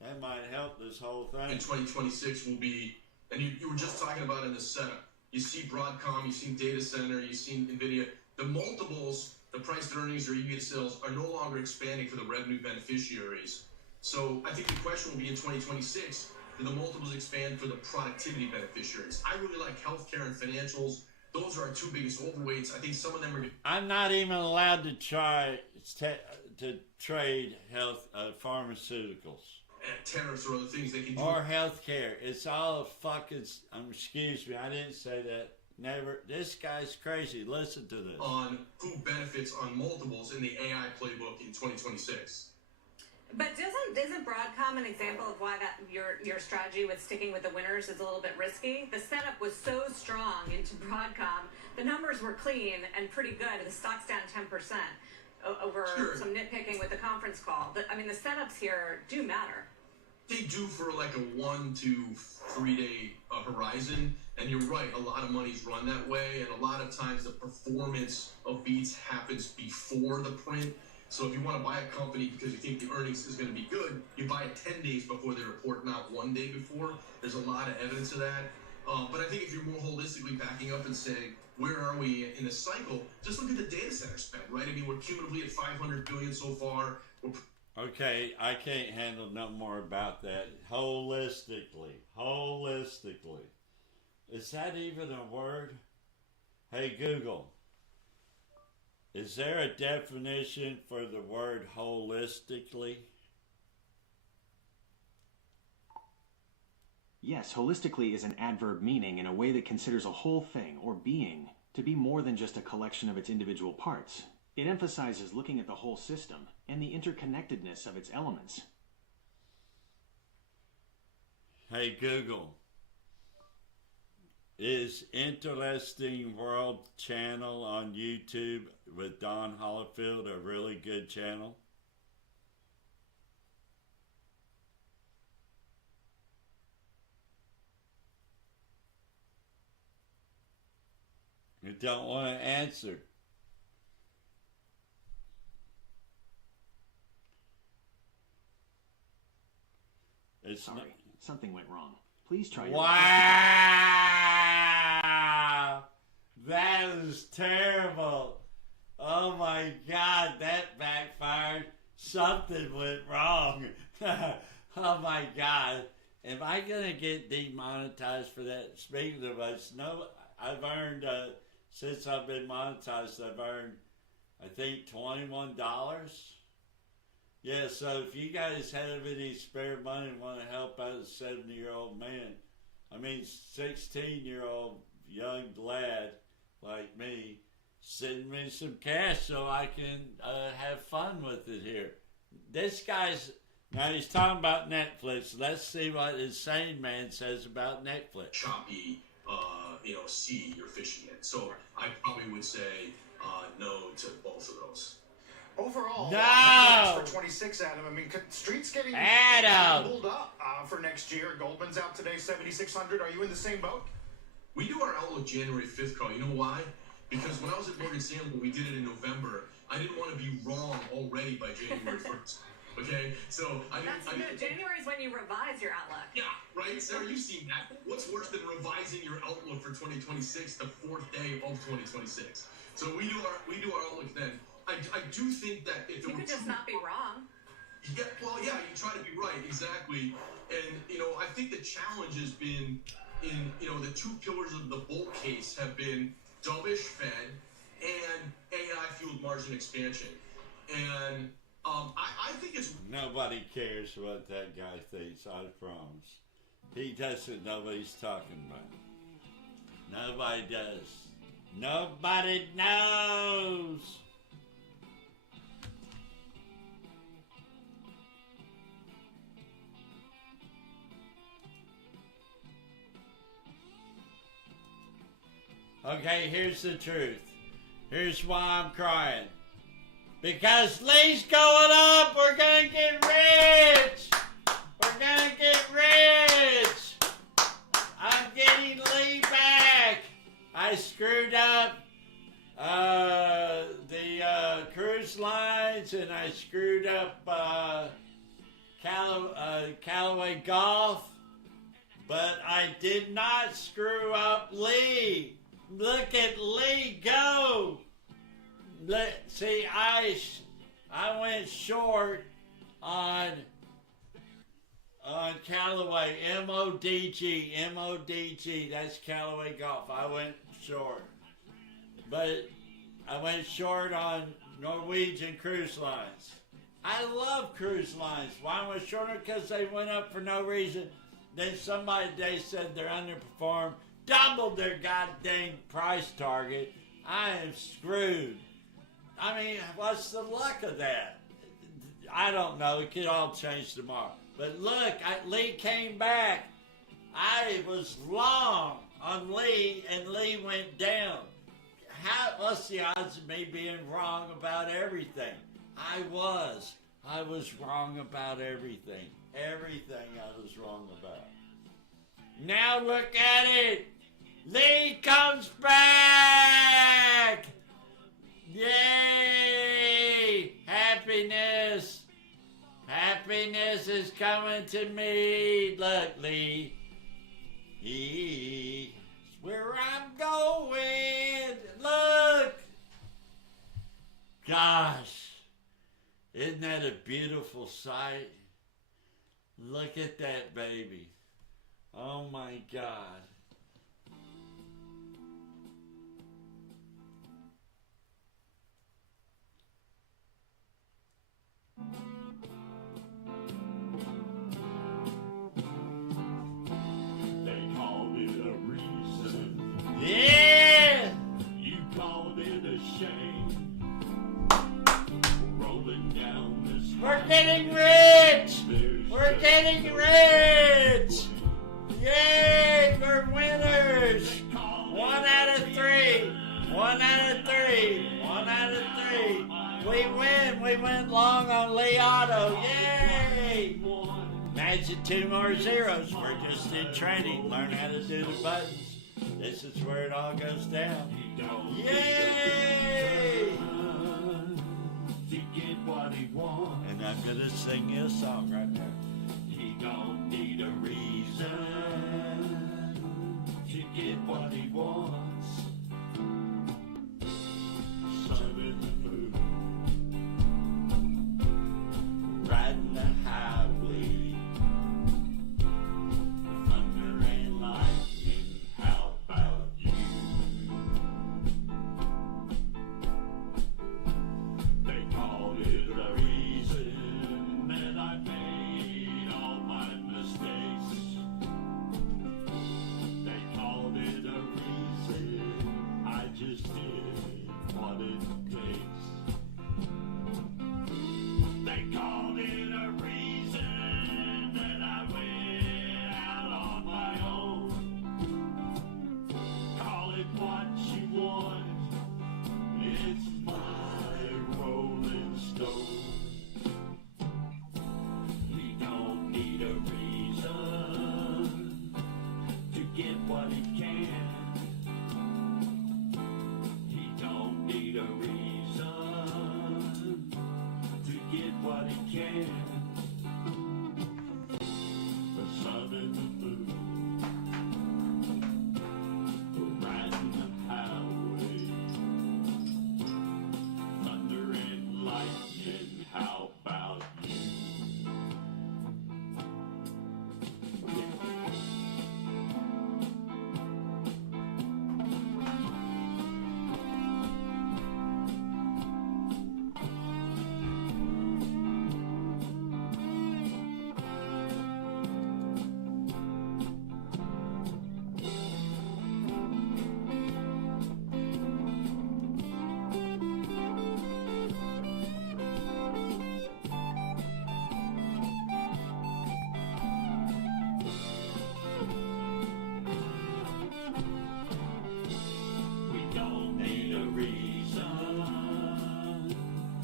That might help this whole thing. In 2026 will be, and you were just talking about in the setup, you see Broadcom, you see data center, you see NVIDIA. The multiples, the price to earnings or EV to sales are no longer expanding for the revenue beneficiaries. So I think the question will be in 2026, do the multiples expand for the productivity beneficiaries? I really like healthcare and financials. Those are our two biggest overweights. I think some of them are... I'm not even allowed to try to trade health pharmaceuticals. Tariffs or other things they can do. Or healthcare. It's all fucking... excuse me, I didn't say that. Never. This guy's crazy. Listen to this. On who benefits on multiples in the AI playbook in 2026. But isn't Broadcom an example of why that your strategy with sticking with the winners is a little bit risky? The setup was so strong into Broadcom. The numbers were clean and pretty good. The stock's down 10% over some nitpicking with the conference call. The setups here do matter. They do for like a 1 to 3 day horizon. And you're right, a lot of money's run that way. And a lot of times the performance of beats happens before the print. So if you want to buy a company because you think the earnings is going to be good, you buy it 10 days before they report, not 1 day before. There's a lot of evidence of that. But I think if you're more holistically backing up and saying, where are we in the cycle? Just look at the data center spend, right? We're cumulatively at $500 billion so far. Okay, I can't handle no more about that. Holistically. Is that even a word? Hey, Google, Is there a definition for the word holistically? Yes, holistically is an adverb meaning in a way that considers a whole thing or being to be more than just a collection of its individual parts. It emphasizes looking at the whole system and the interconnectedness of its elements. Hey Google, is Interesting World channel on YouTube with Don Holifield a really good channel? You don't want to answer. It's Sorry, not. something went wrong. Please try your Wow! That is terrible. Oh my God, that backfired. Something went wrong. Oh my God. Am I going to get demonetized for that? Speaking of which, no, I've earned, since I've been monetized, I've earned, I think, $21. Yeah, so if you guys have any spare money and want to help out a 70-year-old man, 16-year-old young lad like me, send me some cash so I can have fun with it here. This guy's, now he's talking about Netflix. Let's see what Insane Man says about Netflix. Choppy, sea you're fishing in. So I probably would say no to both of those. Overall, No! for 26, Adam. Street's getting Adam! pulled up for next year. Goldman's out today, 7,600. Are you in the same boat? We do our outlook January 5th, Carl. You know why? Because when I was at Morgan Stanley, we did it in November. I didn't want to be wrong already by January 1st. Okay? So January is when you revise your outlook. Yeah, right? Sarah, you've seen that. What's worse than revising your outlook for 2026 the fourth day of 2026? So we do our outlook then. I do think that if you could just not be wrong. Yeah, well, yeah, you try to be right, exactly. And, I think the challenge has been in, the two pillars of the bull case have been dovish Fed and AI-fueled margin expansion. And I think it's... Nobody cares what that guy thinks, I promise. He doesn't know what he's talking about. Nobody does. Nobody knows. Okay, here's the truth. Here's why I'm crying. Because Lee's going up. We're going to get rich. We're going to get rich. I'm getting Lee back. I screwed up the cruise lines, and I screwed up Callaway Golf, but I did not screw up Lee. Look at Lee go. See, I went short on Callaway, MODG, that's Callaway Golf. I went short. But I went short on Norwegian Cruise Lines. I love cruise lines. Why was I short? Because they went up for no reason. Then they said they're underperformed, doubled their goddamn price target. I am screwed. What's the luck of that? I don't know. It could all change tomorrow. But look, Lee came back. I was long on Lee, and Lee went down. What's the odds of me being wrong about everything? I was wrong about everything. Everything I was wrong about. Now look at it. Lee comes back. Yay! Happiness. Happiness is coming to me. Look, Lee. He's where I'm going. Look. Gosh. Isn't that a beautiful sight? Look at that baby. Oh my God. getting rich! We're getting rich! Yay! We're winners! 1 out of 3. 1 out of 3. 1 out of 3. We win. We went long on Lee Auto. Yay! Imagine 2 more zeros. We're just in training. Learn how to do the buttons. This is where it all goes down. Yay! And I'm gonna sing you a song right now. He don't need a reason to get what he wants. Sun in the moon, riding the highway, thunder and lightning. How about you? They called it a reason that I made all my mistakes. They called it a reason I just did what it takes. They called it a reason that I went out on my own. Call it what you want. It's my rolling stone. He don't need a reason to get what he can. He don't need a reason to get what he can. The sun and the moon, riding the highway, thunder and lightning. How about you?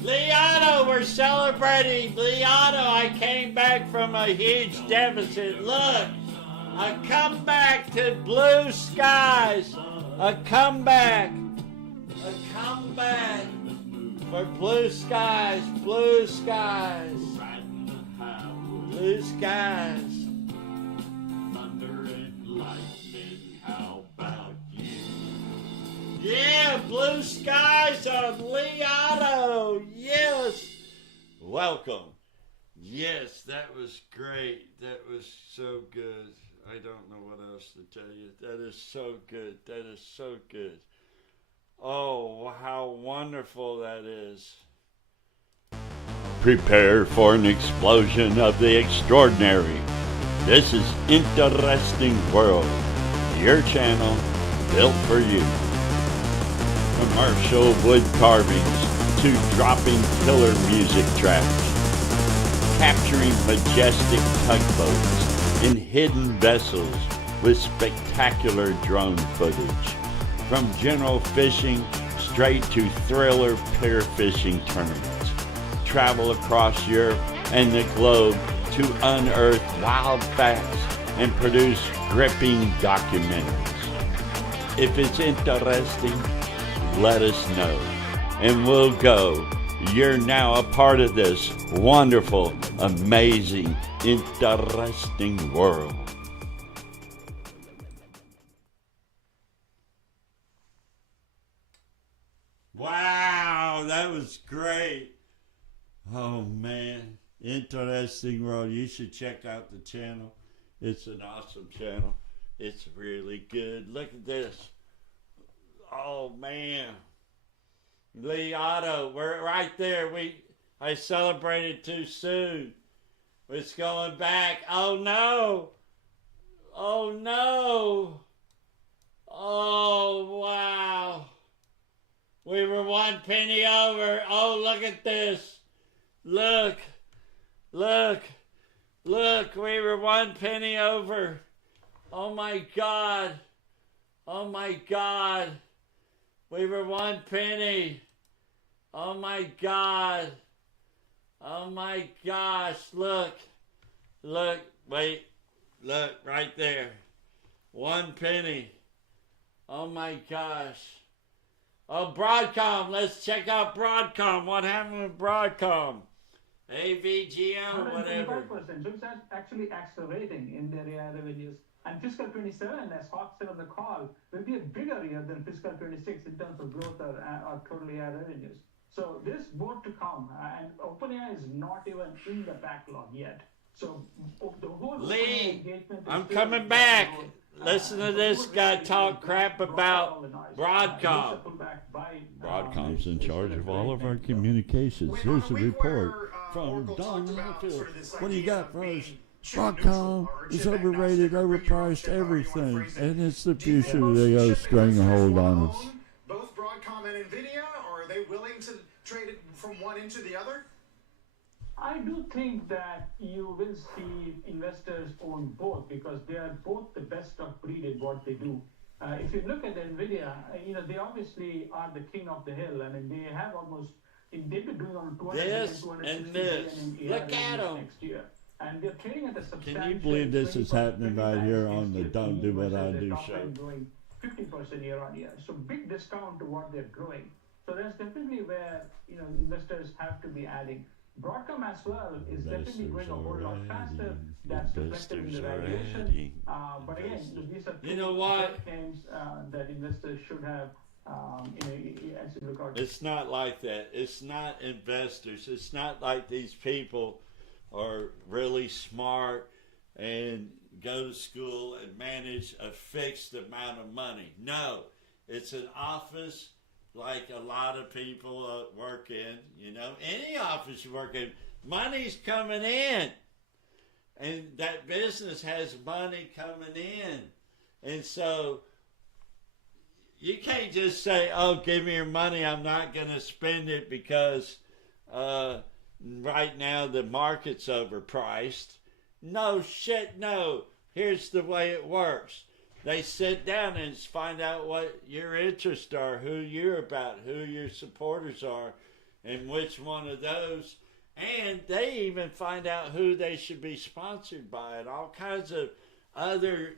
Lee Auto, we're celebrating. Lee Auto, I came back from a huge deficit. Look, a comeback to blue skies. A comeback. A comeback for blue skies. Blue skies. Blue skies. Thunder and lightning. How about you? Yeah, blue skies on Lee Auto. Yes. Welcome. Yes, that was great. That was so good. I don't know what else to tell you. That is so good. That is so good. Oh, how wonderful that is. Prepare for an explosion of the extraordinary. This is Interesting World, your channel built for you. Commercial wood carvings to dropping killer music tracks, capturing majestic tugboats in hidden vessels with spectacular drone footage, from general fishing straight to thriller pier fishing tournaments. Travel across Europe and the globe to unearth wild facts and produce gripping documentaries. If it's interesting, let us know, and we'll go. You're now a part of this wonderful, amazing, interesting world. Wow, that was great. Oh man, Interesting World. You should check out the channel. It's an awesome channel. It's really good. Look at this. Oh man, Lee Auto, we're right there. I celebrated too soon. It's going back. Oh no. Oh no. Oh wow. We were 1 penny over. Oh, look at this. Look. Look, we were 1 penny over. Oh my God. Oh my God. We were 1 penny. Oh my God. Oh my gosh. Look, wait. Look, right there. 1 penny. Oh my gosh. Oh, Broadcom. Let's check out Broadcom. What happened with Broadcom? AVGO, whatever. 25%. So it's actually accelerating in their AI revenues. And fiscal 27, as Hawk said on the call, will be a bigger year than fiscal 26 in terms of growth or total AI revenues. So there's more to come. And OpenAI is not even in the backlog yet. So the whole Lee, engagement is I'm still coming in back. road. Listen to this guy talk crap about Broadcom. Broadcom's in charge of all of our communications. Here's a report from Don Holifield. What do you got for us? Broadcom is overrated, overpriced, everything. And it's the future they owe stranglehold on us. Both Broadcom and NVIDIA, or are they willing to trade it from one into the other? I do think that you will see investors own both because they are both the best of breed in what they do. If you look at NVIDIA, they obviously are the king of the hill. I mean, they have almost, they've been doing on 260 billion in Look at them next year. And they're trading at a substantial. Can you believe this is happening right here on the Don't Do What I Do show? Growing 50% year on year. So big discount to what they're growing. So that's definitely where, investors have to be adding. Broadcom as well is definitely going a whole lot faster. That's reflected in the valuation. But again, these are two games that investors should have as you look out. It's not like that. It's not investors. It's not like these people are really smart and go to school and manage a fixed amount of money. No, it's an office like a lot of people work in, any office you work in, money's coming in. And that business has money coming in. And so you can't just say, oh, give me your money, I'm not going to spend it because right now the market's overpriced. No, here's the way it works. They sit down and find out what your interests are, who you're about, who your supporters are, and which one of those. And they even find out who they should be sponsored by and all kinds of other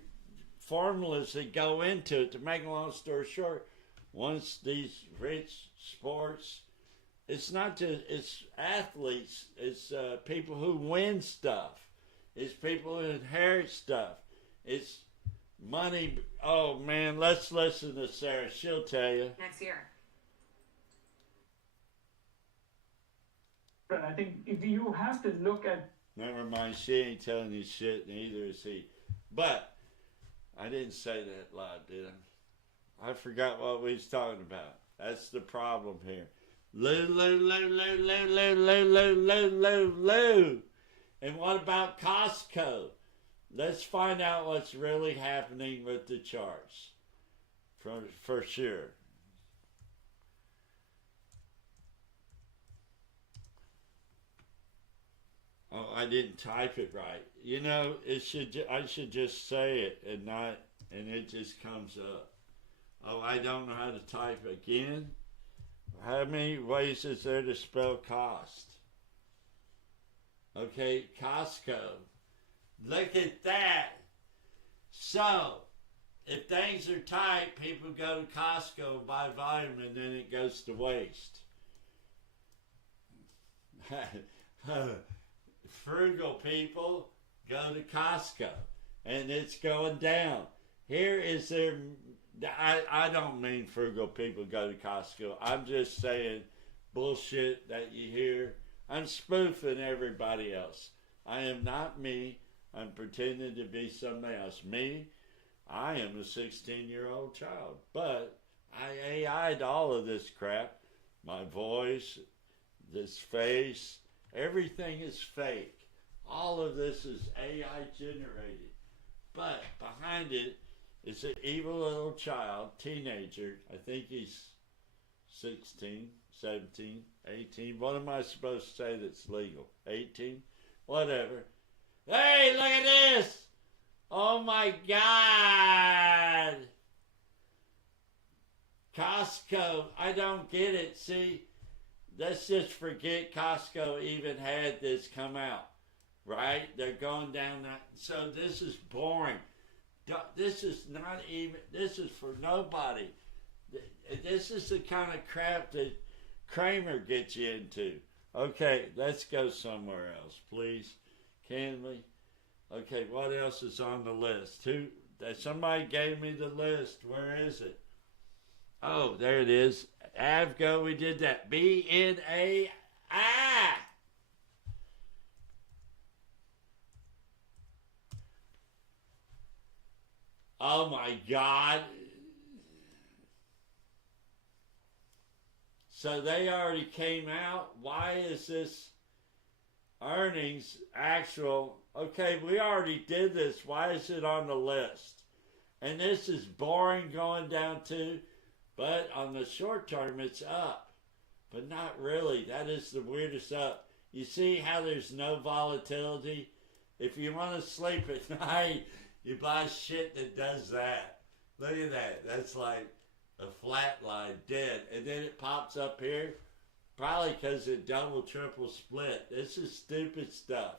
formulas that go into it. To make a long story short, once these rich sports, it's not just, it's athletes, it's people who win stuff, it's people who inherit stuff, it's money. Oh man, let's listen to Sarah. She'll tell you. Next year. But I think if you have to look at. Never mind, she ain't telling you shit, neither is he. But I didn't say that loud, did I? I forgot what we was talking about. That's the problem here. And what about Costco? Let's find out what's really happening with the charts, for sure. Oh, I didn't type it right. I should just say it and it just comes up. Oh, I don't know how to type again. How many ways is there to spell cost? Okay, Costco. Look at that. So, if things are tight, people go to Costco and buy volume and then it goes to waste. Frugal people go to Costco and it's going down. Here is their... I don't mean frugal people go to Costco. I'm just saying bullshit that you hear. I'm spoofing everybody else. I am not me. I'm pretending to be somebody else. Me, I am a 16-year-old child. But I AI'd all of this crap. My voice, this face, everything is fake. All of this is AI generated. But behind it is an evil little child, teenager. I think he's 16, 17, 18. What am I supposed to say that's legal? 18? whatever. Hey, look at this! Oh my God! Costco, I don't get it. See, let's just forget Costco even had this come out, right? They're going down that. So this is boring. This is not even, this is for nobody. This is the kind of crap that Kramer gets you into. Okay, let's go somewhere else, please. Can we? Okay, what else is on the list? Somebody gave me the list. Where is it? Oh, there it is. AVGO, we did that. BNAI. Oh my God. So they already came out. Why is this earnings actual? Okay, we already did this. Why is it on the list? And this is boring going down to, but on the short term it's up. But not really. That is the weirdest up. You see how there's no volatility? If you want to sleep at night, you buy shit that does that. Look at that. That's like a flat line, dead. And then it pops up here. Probably because it double, triple split. This is stupid stuff.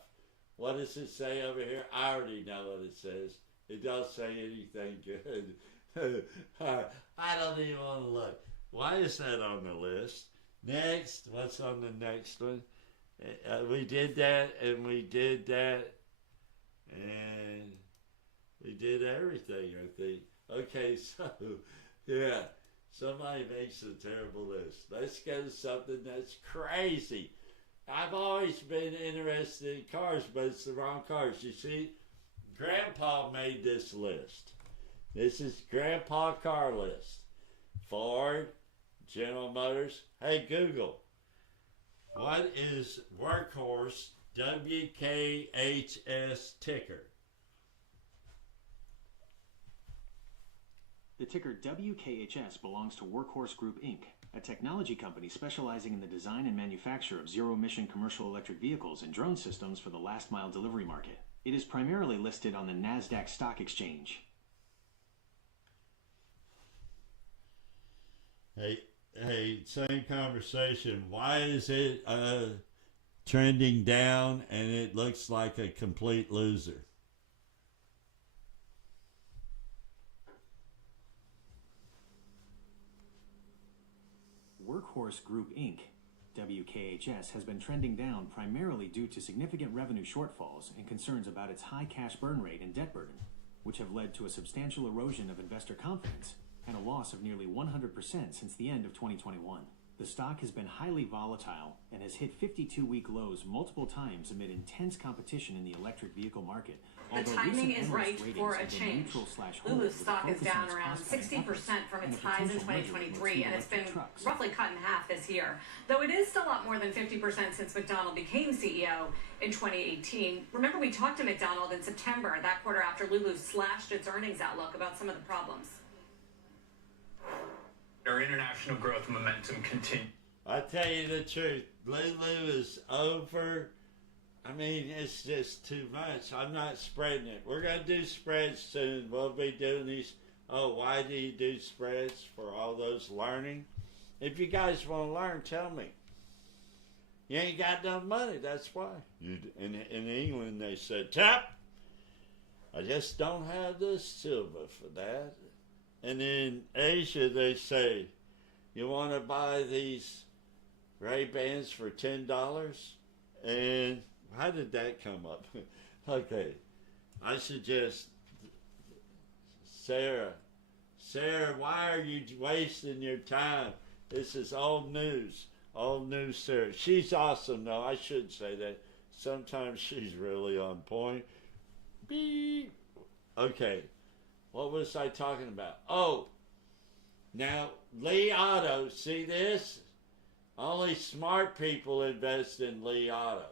What does it say over here? I already know what it says. It don't say anything good. I don't even want to look. Why is that on the list? Next. What's on the next one? We did that, and we did that, and we did everything, I think. Okay, so, yeah. Somebody makes a terrible list. Let's go to something that's crazy. I've always been interested in cars, but it's the wrong cars. You see, Grandpa made this list. This is Grandpa car list. Ford, General Motors. Hey, Google. What is Workhorse WKHS ticker? The ticker WKHS belongs to Workhorse Group Inc., a technology company specializing in the design and manufacture of zero-emission commercial electric vehicles and drone systems for the last-mile delivery market. It is primarily listed on the NASDAQ Stock Exchange. Hey, same conversation. Why is it trending down and it looks like a complete loser? Workhorse Group Inc., WKHS, has been trending down primarily due to significant revenue shortfalls and concerns about its high cash burn rate and debt burden, which have led to a substantial erosion of investor confidence and a loss of nearly 100% since the end of 2021. The stock has been highly volatile and has hit 52-week lows multiple times amid intense competition in the electric vehicle market. The timing is right for a change. LULU stock is down around 60% from its highs in 2023, and it's been roughly cut in half this year. Though it is still up more than 50% since McDonald became CEO in 2018. Remember, we talked to McDonald in September, that quarter after LULU slashed its earnings outlook, about some of the problems. Our international growth momentum continues. I tell you the truth, LULU is over. I mean, it's just too much. I'm not spreading it. We're going to do spreads soon. We'll be doing these. Oh, why do you do spreads? For all those learning? If you guys want to learn, tell me. You ain't got no money, that's why. In England, they said, tap, I just don't have the silver for that. And in Asia, they say, you want to buy these Ray-Bans for $10? And how did that come up? Okay, I suggest, Sarah, why are you wasting your time? This is old news, Sarah. She's awesome, though. I should say that. Sometimes she's really on point. Beep. Okay. What was I talking about? Oh, now Li Auto, see this? Only smart people invest in Li Auto.